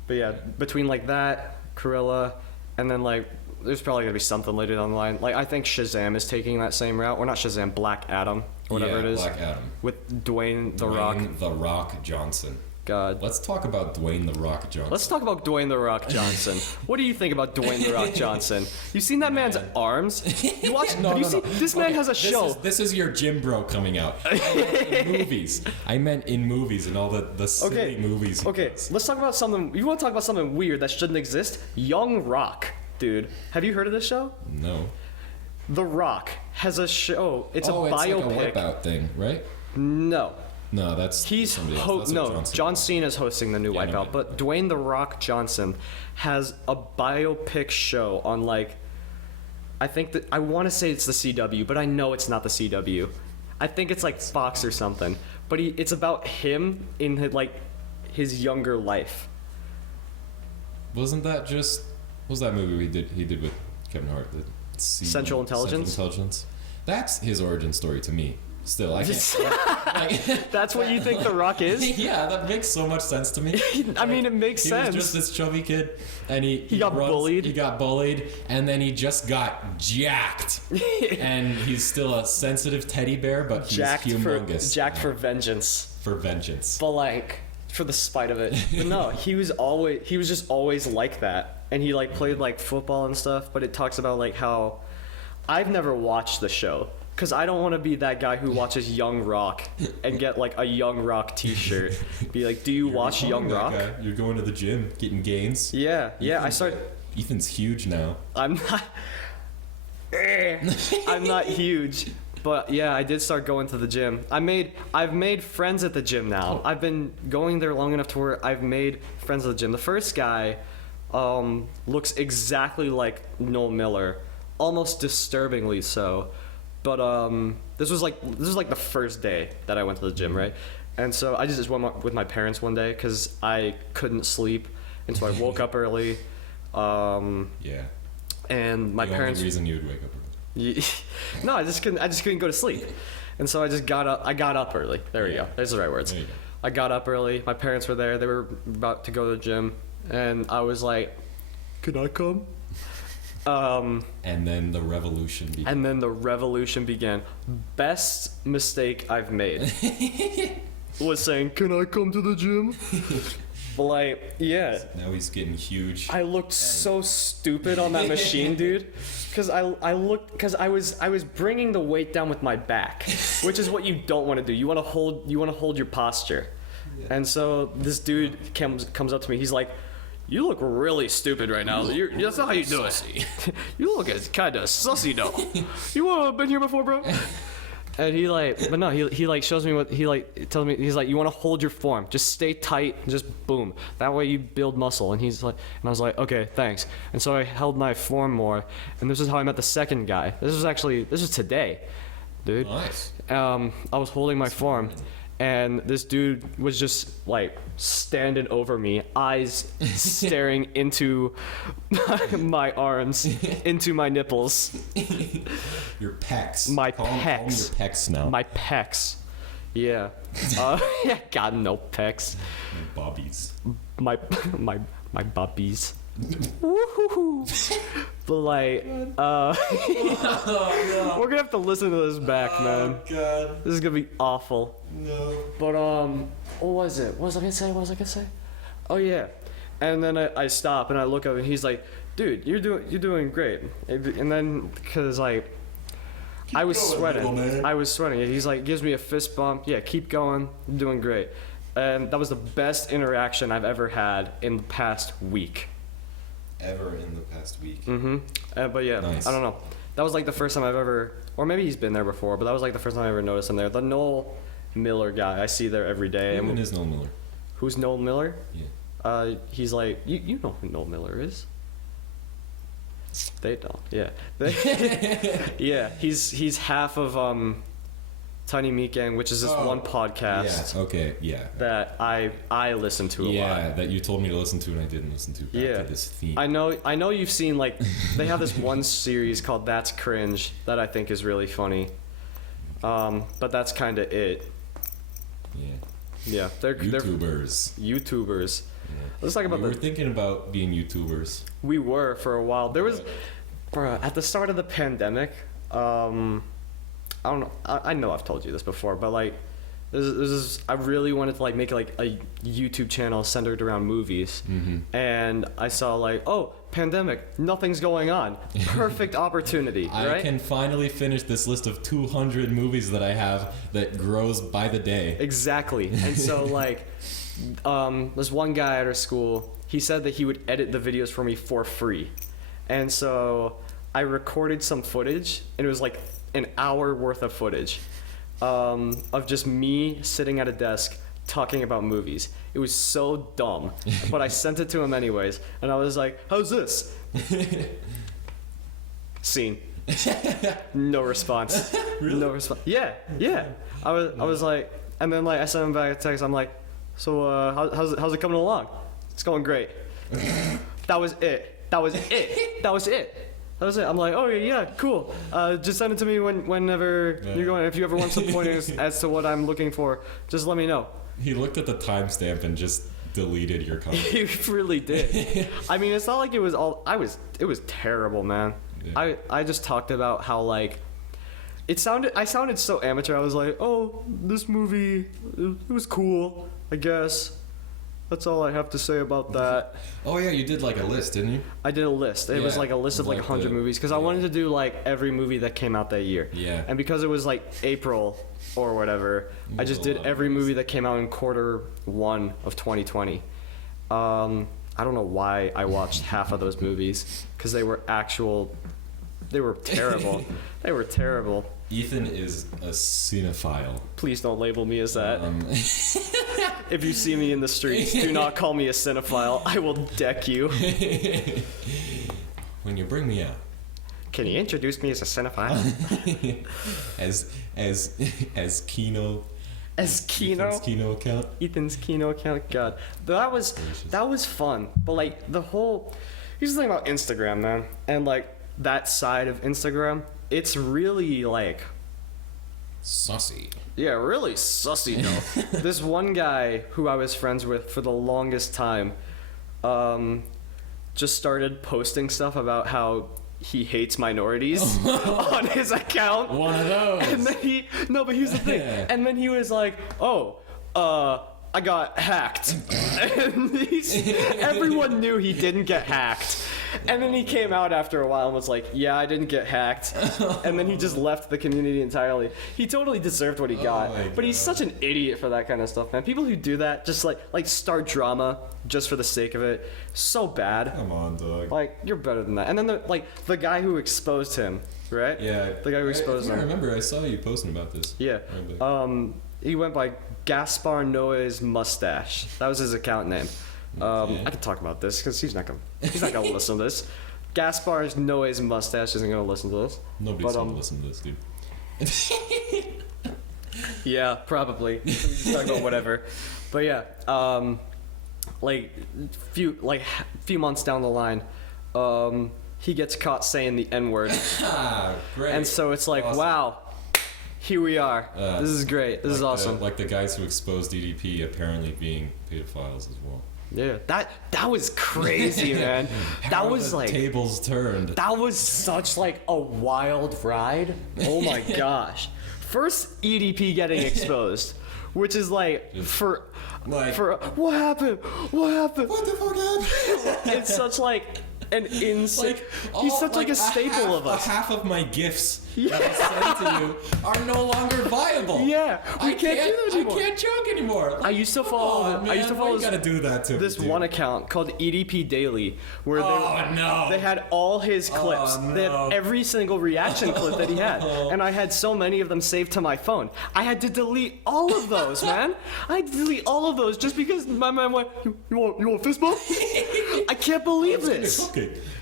But yeah, between like that, Cruella, and then like, there's probably gonna be something later down the line. Like I think Shazam is taking that same route, or not Shazam, Black Adam, or whatever it is. Black Adam. With Dwayne The Rock. Dwayne The Rock Johnson. God. Let's talk about Dwayne The Rock Johnson. Let's talk about Dwayne The Rock Johnson. What do you think about Dwayne The Rock Johnson? You seen that man's arms? You watch? No, have you no, seen? no. This man has a show. This is your Jim Bro coming out. I meant in movies. I meant in movies and all the silly movies. he Okay, does. let's talk about something. You want to talk about something weird that shouldn't exist? Young Rock, dude. Have you heard of this show? No. The Rock has a show. It's a biopic. It's like a Wipeout thing, right? No. No, that's He's somebody else. That's what John Cena's hosting the new Yeah, I know Wipeout, but Dwayne The Rock Johnson has a biopic show on like, I think that I want to say it's the CW, but I know it's not the CW. I think it's like Fox or something. But it's about him in his younger life. Wasn't that just? What was that movie he did with Kevin Hart? Central Intelligence? Central Intelligence. That's his origin story to me. Still, I can't. That's what you think The Rock is? Yeah, that makes so much sense to me. I mean, it makes sense. He was just this chubby kid, and he got bullied. He got bullied, and then he just got jacked. And he's still a sensitive teddy bear, but he's humongous. Jacked for vengeance. For vengeance. But like, for the spite of it. But no, he was just always like that. And he like played like football and stuff, but it talks about like how, I've never watched the show, Because I don't want to be that guy who watches Young Rock and get like a Young Rock T-shirt. Be like, do you watch Young Rock? Guy. You're going to the gym, getting gains. Yeah. Ethan's huge now. I'm not. I'm not huge, but yeah, I did start going to the gym. I've made friends at the gym now. I've been going there long enough to where I've made friends at the gym. The first guy looks exactly like Noel Miller, almost disturbingly so. But this was like the first day that I went to the gym, right? And so I just went with my parents one day because I couldn't sleep, and so I woke up early. Yeah. And my parents. The only reason you would wake up early. No, I just couldn't go to sleep, and so I just got up. I got up early. There we go. There's the right words. There you go. I got up early. My parents were there. They were about to go to the gym, and I was like, "Can I come?" And then the revolution began. Best mistake I've made was saying, "Can I come to the gym?" But like, yeah. Now he's getting huge. I looked so stupid on that machine, dude. Because I was bringing the weight down with my back, which is what you don't want to do. You want to hold your posture. Yeah. And so this dude comes up to me. He's like, "You look really stupid right now. That's not how you do it. You look kind of sussy though. You been here before, bro?" And he shows me what he tells me. He's like, "You want to hold your form, just stay tight, and just boom. That way you build muscle." And he's like, and I was like, "Okay, thanks." And so I held my form more, and this is how I met the second guy. This was today, dude. Nice. I was holding my form, and this dude was just like standing over me, eyes staring into my arms, into my nipples. Your pecs. My Call them your pecs now. My pecs. Yeah. Got no pecs. Bobbies. My bubbies. Woohoo! But like, we're gonna have to listen to this back, man. God. This is gonna be awful. No. But what was it? What was I gonna say? Oh yeah. And then I stop and I look up and he's like, "Dude, you're doing great." And then because like, I was sweating. He's like, gives me a fist bump. "Yeah, keep going. You're doing great." And that was the best interaction I've ever had in the past week. Mm-hmm. But yeah, nice. I don't know. That was like the first time I've ever, or maybe he's been there before, but that was like the first time I ever noticed him there. The Noel Miller guy, I see there every day. Who is Noel Miller? Who's Noel Miller? Yeah. He's like, you know who Noel Miller is. They don't. Yeah. Yeah. He's half of Tiny Meat Gang, which is this one podcast. Yeah. Okay. Yeah. That I listen to a lot. Yeah. That you told me to listen to and I didn't listen to. Back to this theme. I know you've seen like they have this one series called That's Cringe that I think is really funny. But that's kind of it. Yeah. Yeah. They're YouTubers. Yeah. Let's talk about. We were thinking about being YouTubers. We were for a while. There was, at the start of the pandemic. I don't know. I know I've told you this before, but like, I really wanted to like make like a YouTube channel centered around movies, and I saw like, oh, pandemic, nothing's going on, perfect opportunity. I can finally finish this list of 200 movies that I have that grows by the day. Exactly, and so like, this one guy at our school, he said that he would edit the videos for me for free, and so I recorded some footage, and it was like an hour worth of footage of just me sitting at a desk talking about movies. It was so dumb, but I sent it to him anyways, and I was like, "How's this?" Scene. No response. Really? No response. Yeah. I was like, and then like I sent him back a text. I'm like, "So how's it coming along?" "It's going great." That was it. I'm like, "Oh yeah, cool. Just send it to me whenever you're going. If you ever want some pointers as to what I'm looking for, just let me know." He looked at the timestamp and just deleted your comment. He really did. I mean, it's not like it was all. It was terrible, man. Yeah. I just talked about how like I sounded so amateur. I was like, "Oh, this movie, it was cool, I guess." That's all I have to say about that. Oh yeah, you did like a list, didn't you? I did a list. It was like a list of like 100 movies because I wanted to do like every movie that came out that year. Yeah. And because it was like April or whatever, I just did every movie that came out in Q1 of 2020. I don't know why I watched half of those movies because they were terrible. They were terrible. Ethan is a cinephile. Please don't label me as that. If you see me in the streets, do not call me a cinephile. I will deck you. When you bring me out. Can you introduce me as a cinephile? as Kino. As Kino? Ethan's Kino account. Ethan's Kino account. God, that was fun. But like here's the thing about Instagram, man, and like that side of Instagram, it's really like sussy. Yeah, really sussy though. This one guy who I was friends with for the longest time, just started posting stuff about how he hates minorities on his account. One of those. And then but here's the thing. And then he was like, I got hacked. And everyone knew he didn't get hacked. And then he came out after a while and was like, yeah, I didn't get hacked. And then he just left the community entirely. He totally deserved what he got. But he's such an idiot for that kind of stuff, man. People who do that, just like start drama just for the sake of it, so bad. Come on, dog. Like, you're better than that. And then the guy who exposed him, right? Yeah. The guy who exposed him. I remember I saw you posting about this. Yeah. He went by Gaspar Noé's Mustache. That was his account name. I can talk about this because he's not gonna listen to this. Gaspar Noé's Mustache isn't gonna listen to this. Nobody's gonna listen to this, dude. Yeah, probably. We just talk about whatever. But yeah, few months down the line, he gets caught saying the N-word. Great. And so it's like, awesome. Wow. Here we are. This is great. This is awesome. Like the guys who exposed DDP apparently being pedophiles as well. Yeah, that was crazy, man. That was like tables turned. That was such like a wild ride. Oh my gosh! First EDP getting exposed, which is like for what happened? What happened? What the fuck happened? It's such like an insane. He's such like a staple of us. Half of my gifts that I sent to you are no longer viable. Yeah, we can't do that anymore. I can't joke anymore. Like, I used to follow. Man, I used to follow. You gotta do that to this one account called EDP Daily, where no. they had all his clips. No. They had every single reaction clip that he had, and I had so many of them saved to my phone. I had to delete all of those, man. I had to delete all of those just because my man went, "You want fist bump?" I can't believe this.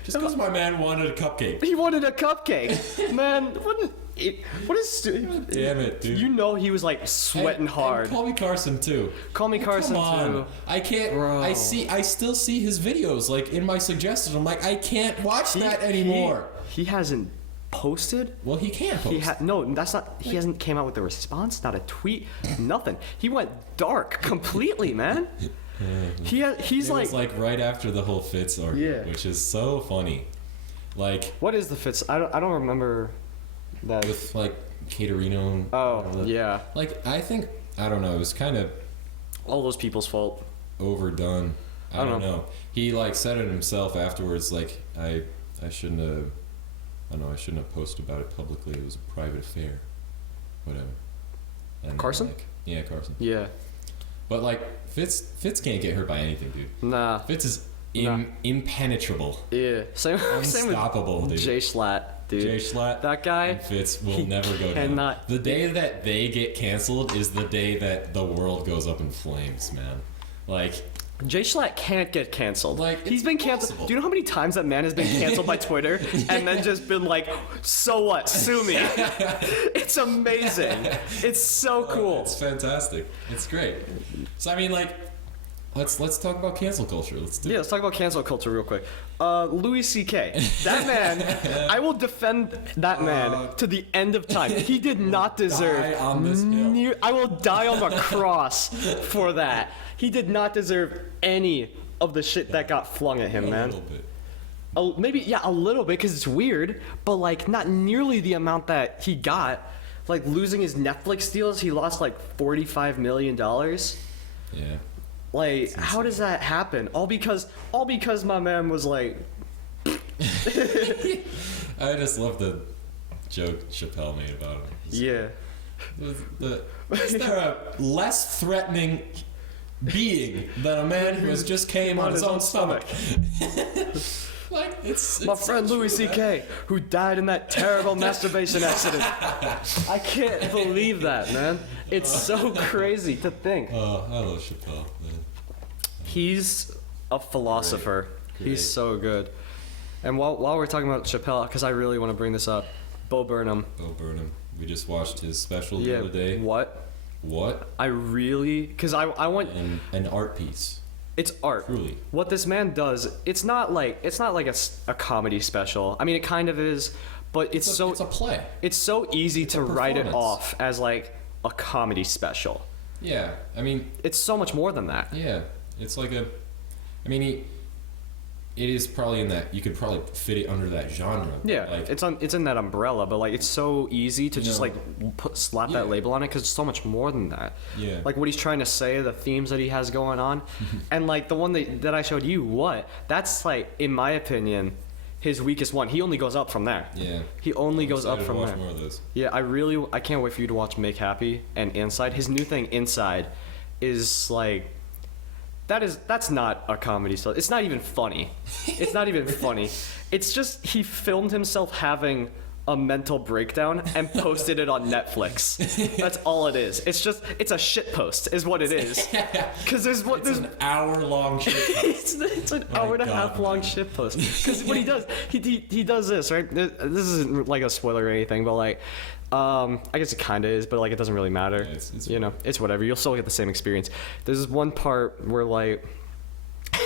Just because my man wanted a cupcake. He wanted a cupcake, man. What is? Damn it, dude. You know he was like sweating hard. And call me Carson too. Call me Carson too. I can't. Bro. I still see his videos like in my suggestions. I'm like, I can't watch that anymore. He hasn't posted. Well, he can't post. No, that's not. He hasn't came out with a response, not a tweet, nothing. He went dark completely, man. He's like. It was like right after the whole Fitz argument, which is so funny. Like. What is the Fitz? I don't remember. That. With like Caterino. Oh yeah. Like I don't know. It was kind of all those people's fault. Overdone. I don't know. He like said it himself afterwards. Like I shouldn't have. I don't know. I shouldn't have posted about it publicly. It was a private affair. Whatever. And Carson? Yeah, Carson. Yeah. But like Fitz can't get hurt by anything, dude. Nah. Fitz is impenetrable. Yeah. Same Unstoppable, with dude. Jay Schlatt. Dude, Jay Schlatt, that guy, and Fitz will never go down. The day that they get canceled is the day that the world goes up in flames, man. Like Jay Schlatt can't get canceled. Like he's been canceled. Do you know how many times that man has been canceled by Twitter and then just been like, "So what? Sue me." It's amazing. It's so cool. It's fantastic. It's great. So I mean, like. Let's talk about cancel culture. Let's talk about cancel culture real quick. Louis C.K. That man, I will defend that man to the end of time. He did not deserve. Die on this hill. I will die on the cross for that. He did not deserve any of the shit that got flung at him, man. A little bit. Maybe a little bit because it's weird, but like not nearly the amount that he got. Like losing his Netflix deals, he lost like $45 million. Yeah. Like, how does that happen? All because my man was like. I just love the joke Chappelle made about him. Yeah. Is there a less threatening being than a man who has just came on his own stomach? Like, it's my friend Louis C.K., who died in that terrible masturbation accident. I can't believe that, man. It's so crazy to think. I love Chappelle, man. He's a philosopher. Great. He's so good. And while we're talking about Chappelle, because I really want to bring this up, Bo Burnham. We just watched his special the Yeah. other day. What? I really, because I want an art piece. It's art. Truly. What this man does, it's not like a comedy special. I mean, it kind of is, but it's a play. It's so easy to write it performance. off as like a comedy special. Yeah, I mean, it's so much more than that. Yeah, it's like it is probably in that, you could probably fit it under that genre. Yeah, like, it's in that umbrella, but like it's so easy to just like slap that label on it because it's so much more than that. Yeah. Like what he's trying to say, the themes that he has going on, and like the one that I showed you, that's like, in my opinion, his weakest one. He only goes up from there. Yeah. He only goes up from watch there. More of those. Yeah, I can't wait for you to watch Make Happy and Inside. His new thing, Inside, is like. That's not a comedy show. It's not even funny. It's not even funny. It's just he filmed himself having a mental breakdown and posted it on Netflix. That's all it is. It's a shit post is what it is. Because there's an hour-long shit post. it's an hour and a half long shit post. Because what he does, he does this, right? This isn't like a spoiler or anything, but like, I guess it kind of is, but like it doesn't really matter. Yeah, it's you know, it's whatever. You'll still get the same experience. There's this one part where like, I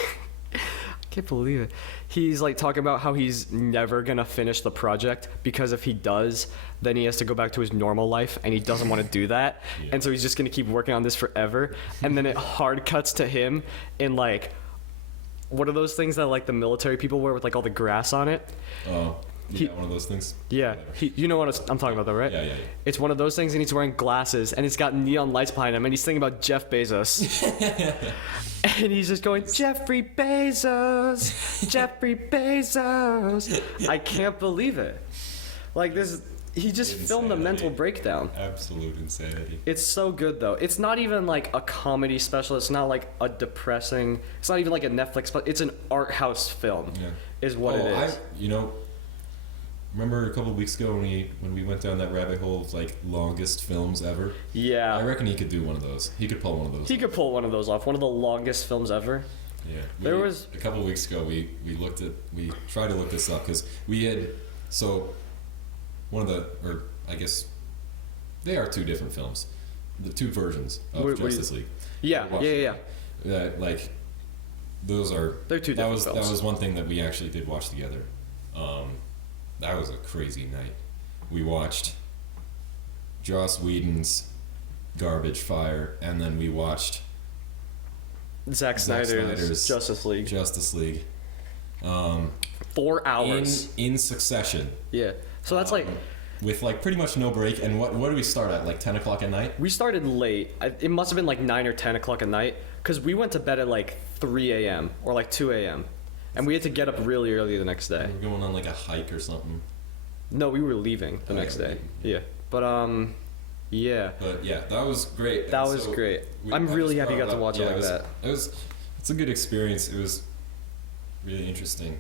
can't believe it. He's like talking about how he's never gonna finish the project because if he does, then he has to go back to his normal life, and he doesn't want to do that, and so he's just gonna keep working on this forever. And then it hard cuts to him in like, what are those things that like the military people wear with like all the grass on it? Oh. Yeah, one of those things. Yeah, you know what I'm talking about though, right? Yeah. It's one of those things, and he's wearing glasses, and it's got neon lights behind him, and he's thinking about Jeff Bezos. And he's just going, Jeffrey Bezos, Jeffrey Bezos. I can't believe it. Like this, he just filmed a mental breakdown. Absolute insanity. It's so good though. It's not even like a comedy special. It's not like a depressing. It's not even like a Netflix, but it's an art house film. Yeah. Is what it is. Remember a couple of weeks ago when we went down that rabbit hole of like longest films ever? Yeah. I reckon he could do one of those. He could pull one of those. He could pull one of those off. One of the longest films ever. Yeah. There was a couple of weeks ago we tried to look this up because we had I guess they are two different films, the two versions of Justice League. Yeah. Like those are. They're two different films. That was one thing that we actually did watch together. That was a crazy night. We watched Joss Whedon's Garbage Fire, and then we watched Zack Snyder's Justice League. 4 hours in succession. Yeah. So that's like with like pretty much no break. And what do we start at? Like 10 o'clock at night? We started late. It must have been like 9 or 10 o'clock at night because we went to bed at like 3 a.m. or like 2 a.m. And we had to get up really early the next day. We were going on like a hike or something. No, we were leaving the next day. Yeah. But yeah. But yeah, that was great. That was great. I'm really happy you got to watch it like that. It's a good experience. It was really interesting.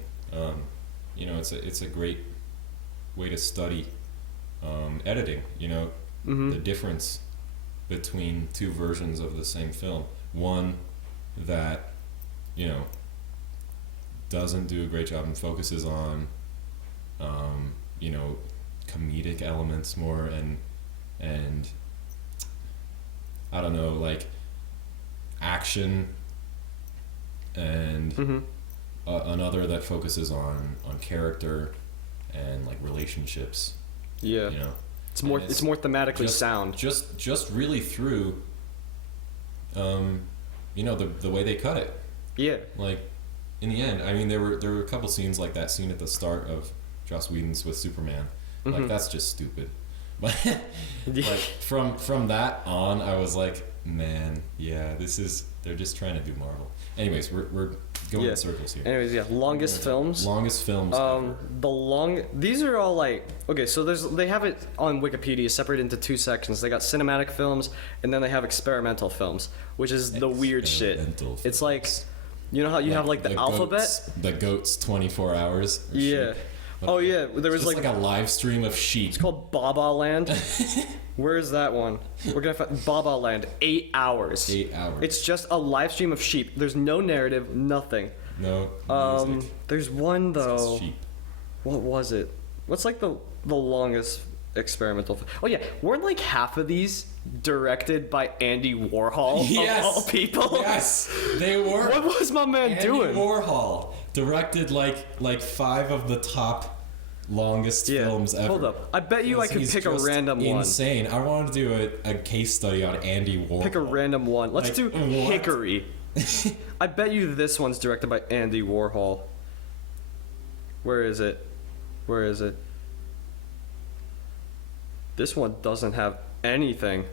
It's a great way to study editing. The difference between two versions of the same film. One that doesn't do a great job and focuses on comedic elements more and I don't know, like action, and another that focuses on character and like relationships. Yeah. It's more thematically sound. Just really through the way they cut it. Yeah. Like in the end, I mean, there were a couple scenes like that scene at the start of Joss Whedon's with Superman. Like that's just stupid. But like from that on, I was like, Man, yeah, they're just trying to do Marvel. Anyways, we're going in circles here. Anyways, yeah, longest films. Longest films ever. These are all like, okay, so they have it on Wikipedia separated into two sections. They got cinematic films, and then they have experimental films, which is the weird shit. It's like, you know how you have like the alphabet? The goats 24 hours. Yeah. Oh yeah, there was like a live stream of sheep. It's called Baba Land. Where is that one? We're gonna find Baba Land. 8 hours. 8 hours. It's just a live stream of sheep. There's no narrative, nothing. No music. There's one though. It's just sheep. What was it? What's like the longest experimental? Oh yeah, weren't like half of these directed by Andy Warhol Yes. of all people? Yes, they were. What was my man Andy doing? Warhol directed like 5 of the top longest films ever. Hold up. I bet you I could pick a random one. Insane. I wanted to do a case study on Andy Warhol. Pick a random one. Let's do what? Hickory. I bet you this one's directed by Andy Warhol. Where is it? Where is it? This one doesn't have anything.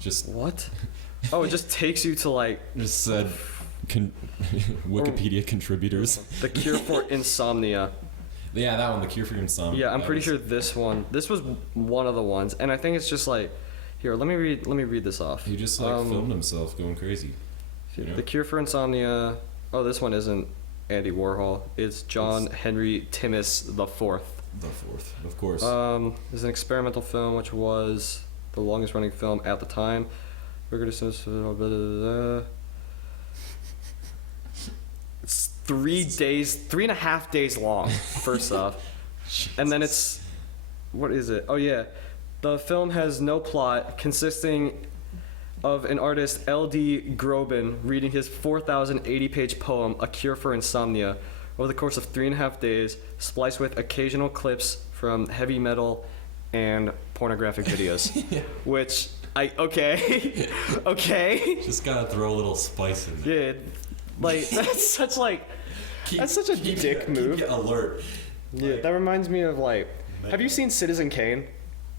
Just what? Oh, it just takes you to like. Just said. Wikipedia contributors. The Cure for Insomnia. Yeah, that one, The Cure for Insomnia. Yeah, I'm pretty sure this one. This was one of the ones, and I think it's just like, here. Let me read this off. He just filmed himself going crazy. You know? The Cure for Insomnia. Oh, this one isn't Andy Warhol. It's John Henry Timmis the Fourth. The Fourth, of course. It's an experimental film, which was the longest running film at the time. It's 3.5 days long, first off. And then it's, what is it? Oh yeah. The film has no plot, consisting of an artist, L.D. Grobin, reading his 4,080-page poem, A Cure for Insomnia, over the course of 3.5 days, spliced with occasional clips from heavy metal and pornographic videos. Which, okay. Just gotta throw a little spice in there. Yeah. Like, that's such a dick move. Keep you alert. Yeah, that reminds me of like, have you seen Citizen Kane?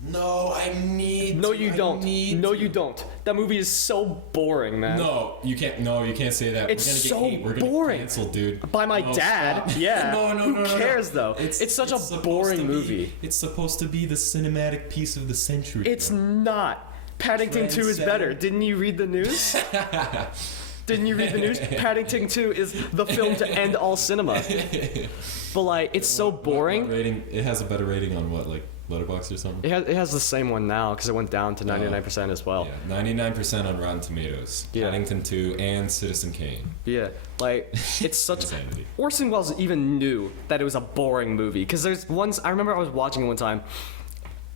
No, I need. No, you don't. No, you don't. That movie is so boring, man. No, you can't. No, you can't say that. It's We're gonna get boring. canceled, dude. By my dad. Stop. Yeah. No. Who cares though? It's such a boring movie. It's supposed to be the cinematic piece of the century. It's not. Paddington 2 is better. Didn't you read the news? Didn't you read the news? Paddington 2 is the film to end all cinema. But like, it's so boring. What rating? It has a better rating on what, like Letterboxd or something? It has the same one now because it went down to 99% as well. Yeah, 99% on Rotten Tomatoes. Yeah. Paddington 2 and Citizen Kane. Yeah, like it's such. Insanity. Orson Welles even knew that it was a boring movie because there's ones I remember I was watching it one time,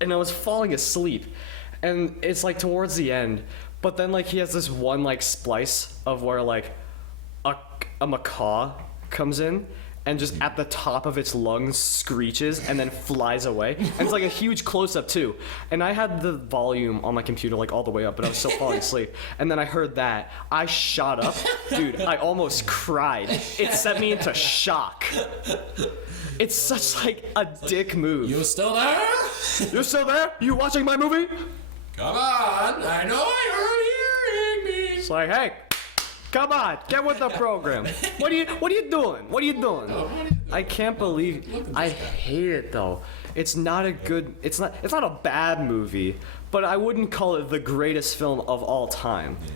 and I was falling asleep, and it's like towards the end, but then like he has this one like splice of where like a macaw comes in and just at the top of its lungs screeches and then flies away. And it's like a huge close-up too. And I had the volume on my computer like all the way up, but I was still falling asleep. And then I heard that. I shot up. Dude, I almost cried. It sent me into shock. It's such like a dick move. You still there? You're still there? You watching my movie? Come on, I know you're hearing me. It's like, hey, come on, get with the program. What are you doing? I can't believe I hate it though. It's not a good. It's not a bad movie, but I wouldn't call it the greatest film of all time. Yeah.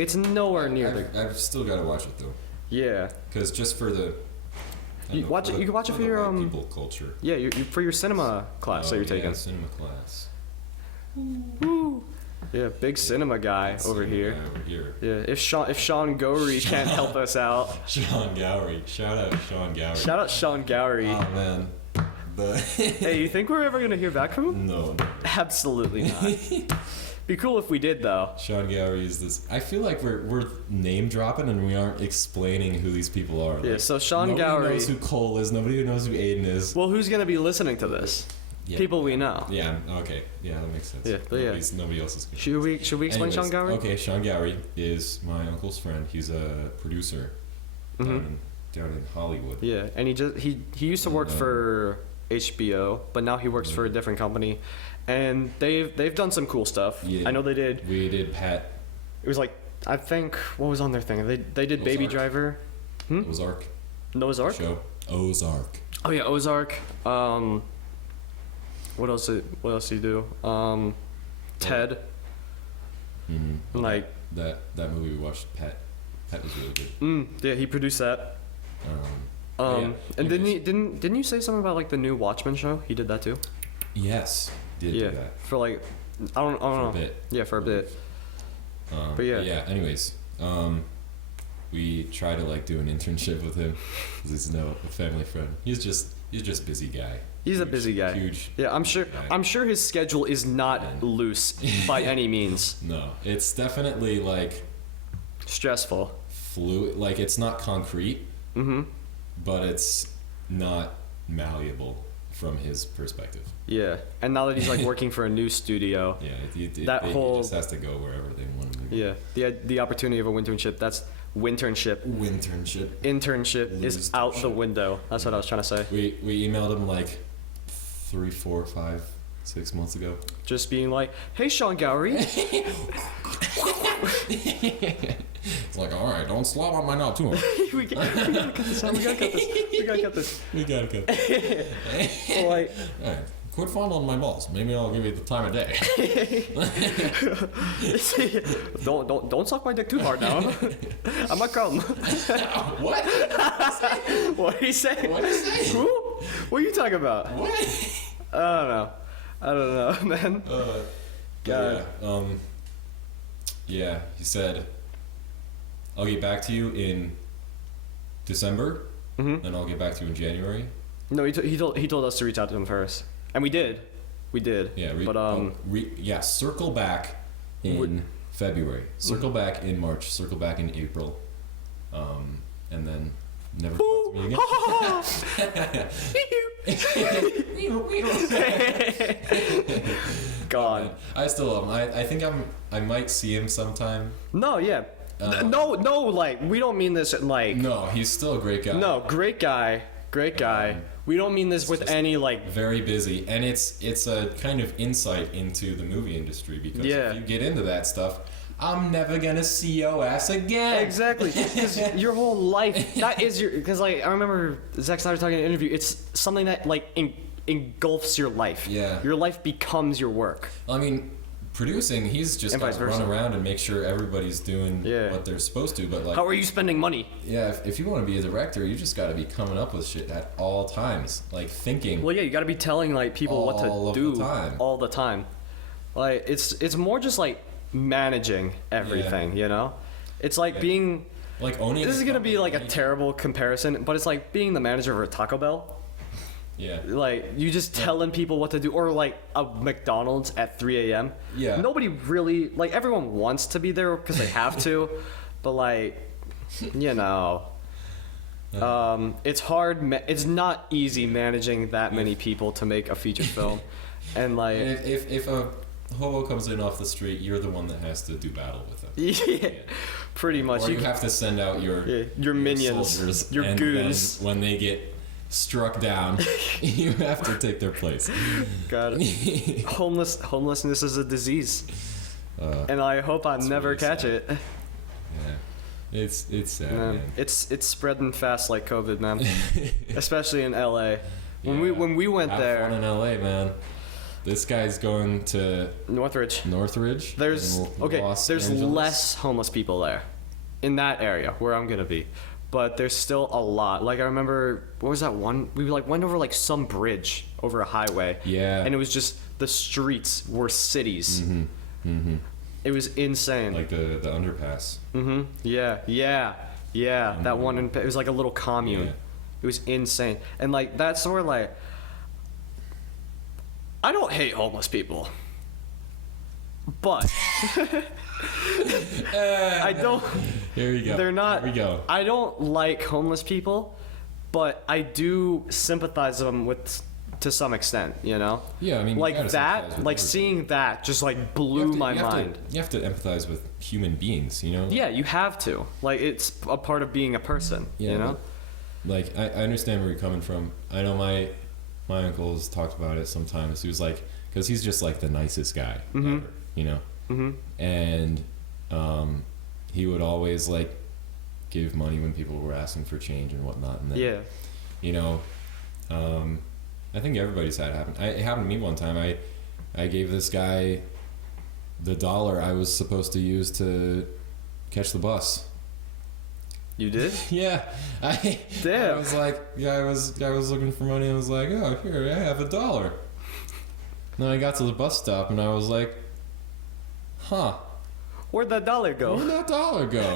It's nowhere near I've still got to watch it though. Yeah. Because just for the. You can watch it for your people culture. Yeah, for your cinema class that you're taking. Cinema class. Woo. Yeah, big cinema guy over here. Yeah, if Sean Gowrie can't help us out. Sean Gowrie. Shout out Sean Gowrie. Shout out Sean Gowrie. Oh man. Hey, you think we're ever gonna hear back from him? No. Absolutely not. Be cool if we did though. Sean Gowrie is this. I feel like we're name dropping and we aren't explaining who these people are. Yeah, like, so Sean Gowrie. Nobody knows who Cole is. Nobody knows who Aiden is. Well, who's gonna be listening to this? Yeah. People we know. Yeah. Okay. Yeah, that makes sense. Yeah. But Nobody else is good. Should we explain Sean Gowrie? Okay. Sean Gowrie is my uncle's friend. He's a producer down in Hollywood. Yeah, and he used to work for HBO, but now he works for a different company, and they've done some cool stuff. Yeah. I know they did. We did Pat. It was like, I think, what was on their thing? They did Baby Ozark. Driver. Ozark. Noah's Ark? Show. Ozark. Oh yeah, Ozark. What else did he do? Ted. Mm-hmm. Like that movie we watched, Pat was really good. yeah, he produced that. Yeah, and didn't you say something about like the new Watchmen show? He did that too. Yes, did Yeah, do that for like I don't know. a bit. Yeah, for a bit. But yeah. Anyways, we try to like do an internship with him because he's a family friend. He's just busy guy. He's a busy guy. Huge. Yeah, I'm sure. guy. I'm sure his schedule is not loose by any means. No, it's definitely like Stressful. fluid. Like it's not concrete, but it's not malleable from his perspective. Yeah, and now that he's like working for a new studio. Yeah, he just has to go wherever they want him to go. Yeah, the opportunity of a internship. That's winternship. Internship is out the window. That's what I was trying to say. We emailed him like 3, 4, 5, 6 months ago. Just being like, hey, Sean Gowrie. It's like, all right, don't slob on my knob too much. we gotta cut this out. We gotta cut this. We gotta cut. So, like, All right, quit fondling my balls. Maybe I'll give you the time of day. don't suck my dick too hard now. I'm not come. What? What did he say? What did he say? Who? What are you talking about? What? I don't know, man. God. Yeah, he said, I'll get back to you in December, and I'll get back to you in January. No, he told us to reach out to him first, and we did. Yeah, but circle back in February, circle back in March, circle back in April, and then never talk to me again. God. I still love him. I think I might see him sometime. No, yeah. No, like, we don't mean this like... No, he's still a great guy. No, great guy. We don't mean this with any, like... Very busy. And it's a kind of insight into the movie industry because if you get into that stuff, I'm never gonna see your ass again. Exactly. Because your whole life, that is your... Because, like, I remember Zack Snyder talking in an interview, it's something that, like, engulfs your life. Yeah. Your life becomes your work. I mean... Producing, he's just got to run around and make sure everybody's doing what they're supposed to. But like, how are you spending money? Yeah, if you want to be a director, you just got to be coming up with shit at all times, like thinking. Well, yeah, you got to be telling like people what to do all the time. Like it's more just like managing everything, you know. It's like being like owning. This is gonna be like a terrible comparison, but it's like being the manager of a Taco Bell. Yeah. Like, you just telling people what to do. Or, like, a McDonald's at 3 a.m. Yeah. Nobody really... Like, everyone wants to be there because they have to. But, like, you know... it's hard... It's not easy managing that many people to make a feature film. And, like... And if a hobo comes in off the street, you're the one that has to do battle with them. Yeah. Pretty much. Or you have to send out your minions. Soldiers, your and goons. Then when they get... struck down, you have to take their place. God, homelessness is a disease, and I hope I never really catch it. Yeah, it's sad, man. It's spreading fast like COVID, man. Especially in LA. When we went there. Have fun in LA, man. This guy's going to Northridge. There's less homeless people there, in that area where I'm gonna be. But there's still a lot. Like, I remember, what was that one? We like went over like some bridge over a highway. Yeah. And it was just, the streets were cities. It was insane. Like the underpass. Yeah. That one, it was like a little commune. Yeah. It was insane. And like, that's where like, I don't hate homeless people. But I don't. Here we go. They're not. Here we go. I don't like homeless people, but I do sympathize with to some extent. You know. Yeah, I mean, like that, like seeing that, just like blew my mind. You have to empathize with human beings. You know. Yeah, you have to. Like, it's a part of being a person. Yeah, you know. Like I understand where you're coming from. I know my uncle's talked about it sometimes. He was like, because he's just like the nicest guy Mm-hmm. ever, you know. Mm-hmm. And he would always like give money when people were asking for change and whatnot. And then, Yeah. you know, I think everybody's had it happen. It happened to me one time. I gave this guy the $1 I was supposed to use to catch the bus. You did? Yeah, I Damn. was like, I was looking for money. I was like, oh, here, I have $1. Then I got to the bus stop and I was like, huh, Where'd that dollar go? where'd that $1 go?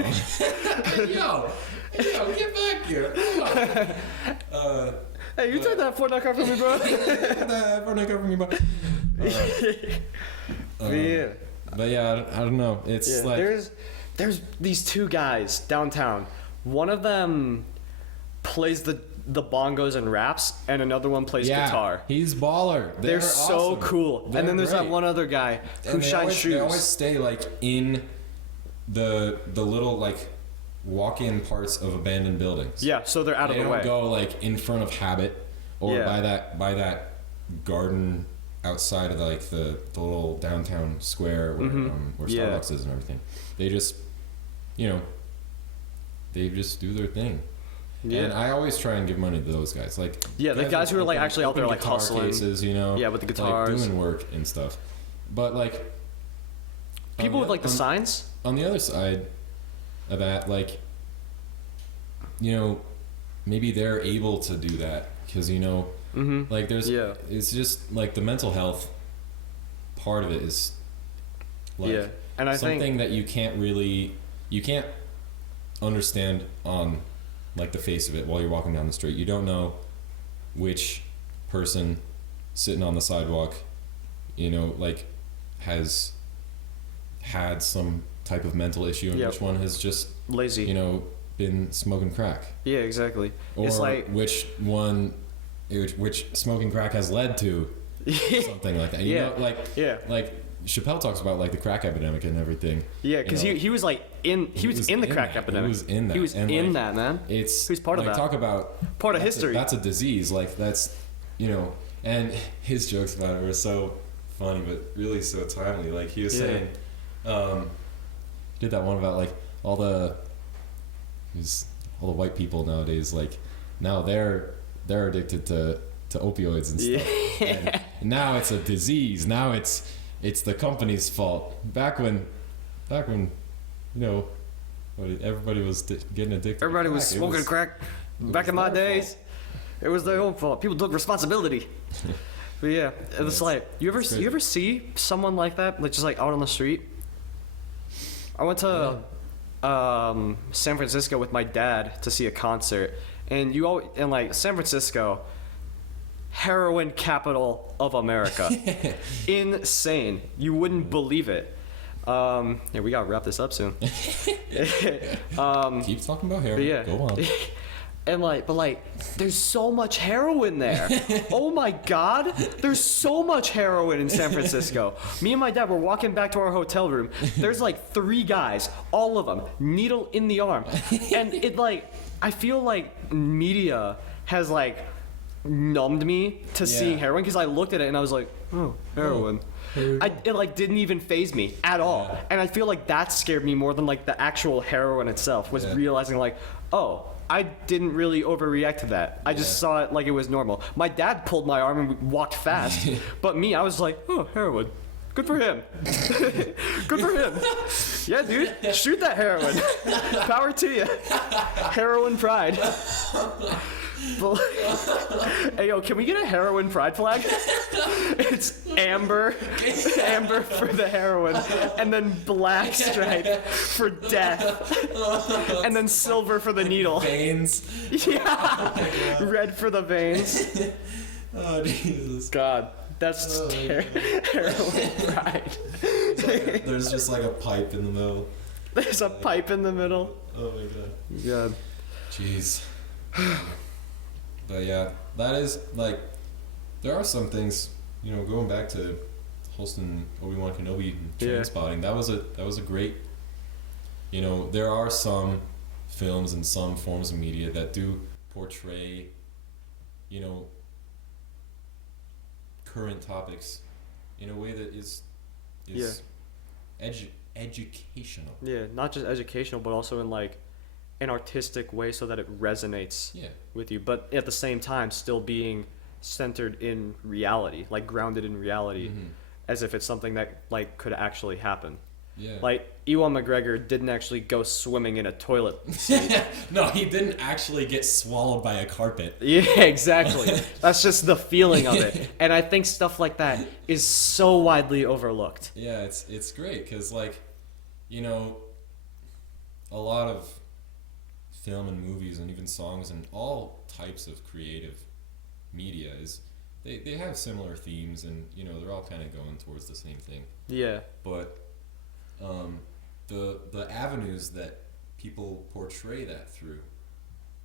yo, get back here. Hey, you took that $4 card from me, bro. Yeah. But yeah, I don't know. It's Yeah. like There's these two guys downtown. One of them plays the bongos and raps, and another one plays guitar. He's baller. They're so awesome. cool. They're and then there's that great. one other guy who And shines shoes. They always stay like in the little like walk-in parts of abandoned buildings. Yeah, so they're out They of the don't way. go like in front of Habit or Yeah. by that garden outside of like the little downtown square where where Yeah. Starbucks is and everything. They just, you know, they just do their thing. Yeah. And I always try and give money to those guys. Like The guys who are like actually out there like guitar hustling. cases, you know. Yeah, with the like, guitars. doing work and stuff. But like People on with like the on- signs. on the other side of that, like, you know, maybe they're able to do that because, you know, like there's, it's just like the mental health part of it is like And I something think that you can't understand on like the face of it while you're walking down the street. You don't know which person sitting on the sidewalk, you know, like has had some type of mental issue and which one has just lazy. you know been smoking crack, Yeah, exactly. or It's like which smoking crack has led to something like that, you know, like Chappelle talks about like the crack epidemic and everything. Yeah, because he was like he was in the crack epidemic. He was in that. He was and in like, that, man. It's He's part of like, that. Talk about Part of that's history. That's a disease. Like that's, you know, and his jokes about it were so funny, but really so timely. Like he was saying, did that one about like all the white people nowadays. Like now they're addicted to opioids and stuff. And now it's a disease. Now it's the company's fault. Back when you know, everybody was getting addicted. Everybody to was crack. smoking crack. Back in my their days, it was their own fault. People took responsibility. But yeah, it's like you ever see someone like that, like just like out on the street? I went to San Francisco with my dad to see a concert, and like San Francisco, heroin capital of America. Insane. You wouldn't believe it. Yeah, we gotta wrap this up soon. Keep talking about heroin. Yeah. Go on. And there's so much heroin there. Oh my God, there's so much heroin in San Francisco. Me and my dad were walking back to our hotel room. There's like 3 guys, all of them, needle in the arm. And I feel like media has like numbed me to seeing heroin because I looked at it and I was like, oh, heroin. It didn't even faze me at all. Yeah. And I feel like that scared me more than like the actual heroin itself, was realizing like, oh, I didn't really overreact to that. I just saw it like it was normal. My dad pulled my arm and we walked fast. But me, I was like, oh, heroin. Good for him. Good for him. Yeah, dude. Shoot that heroin. Power to you. Heroin pride. But, hey, yo, can we get a heroin pride flag? It's amber for the heroin, and then black stripe for death, and then silver for the needle. Veins. Yeah, red for the veins. Oh Jesus. God, that's heroin pride. There's just like a pipe in the middle. There's a pipe in the middle. Oh my God. God. Jeez. But yeah, that is like, there are some things, you know, going back to Holston, Obi-Wan Kenobi, and Trainspotting. That was a great, you know, there are some films and some forms of media that do portray, you know, current topics in a way that is educational. Yeah, not just educational, but also in like an artistic way, so that it resonates with you. But at the same time, still being centered in reality, like grounded in reality, as if it's something that like could actually happen. Yeah. Like Ewan McGregor didn't actually go swimming in a toilet seat. No, he didn't actually get swallowed by a carpet. Yeah, exactly. That's just the feeling of it. And I think stuff like that is so widely overlooked. Yeah, it's great because, like, you know, a lot of film and movies and even songs and all types of creative media is they have similar themes, and you know they're all kind of going towards the same thing. Yeah. But the avenues that people portray that through,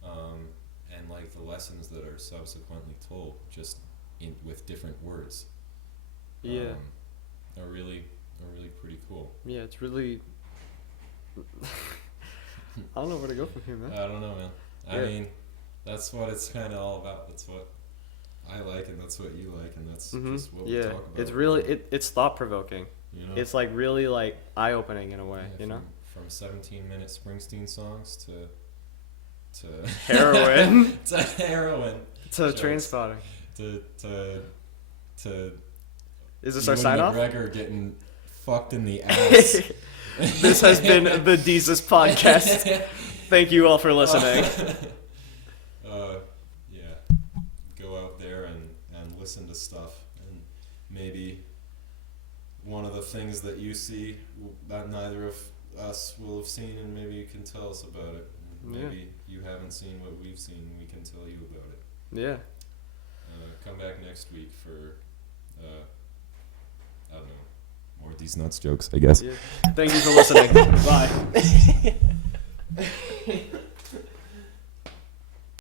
and like the lessons that are subsequently told, just with different words, are really pretty cool. Yeah, it's really. I don't know where to go from here, man. I don't know, man. I mean, that's what it's kind of all about. That's what I like, and that's what you like, and that's just what we talk about. It's really it's thought provoking. You know? It's like really like eye opening in a way, you know. From 17-minute Springsteen songs to Heroin. to heroin. To Trainspotting. To Is this our sign off? McGregor getting fucked in the ass. This has been the DEEZUS Podcast. Thank you all for listening. Go out there and listen to stuff, and maybe one of the things that you see that neither of us will have seen, and maybe you can tell us about it. Maybe you haven't seen what we've seen, we can tell you about it. Yeah. Come back next week for I don't know, more These Nuts jokes, I guess. Yeah. Thank you for listening. Bye.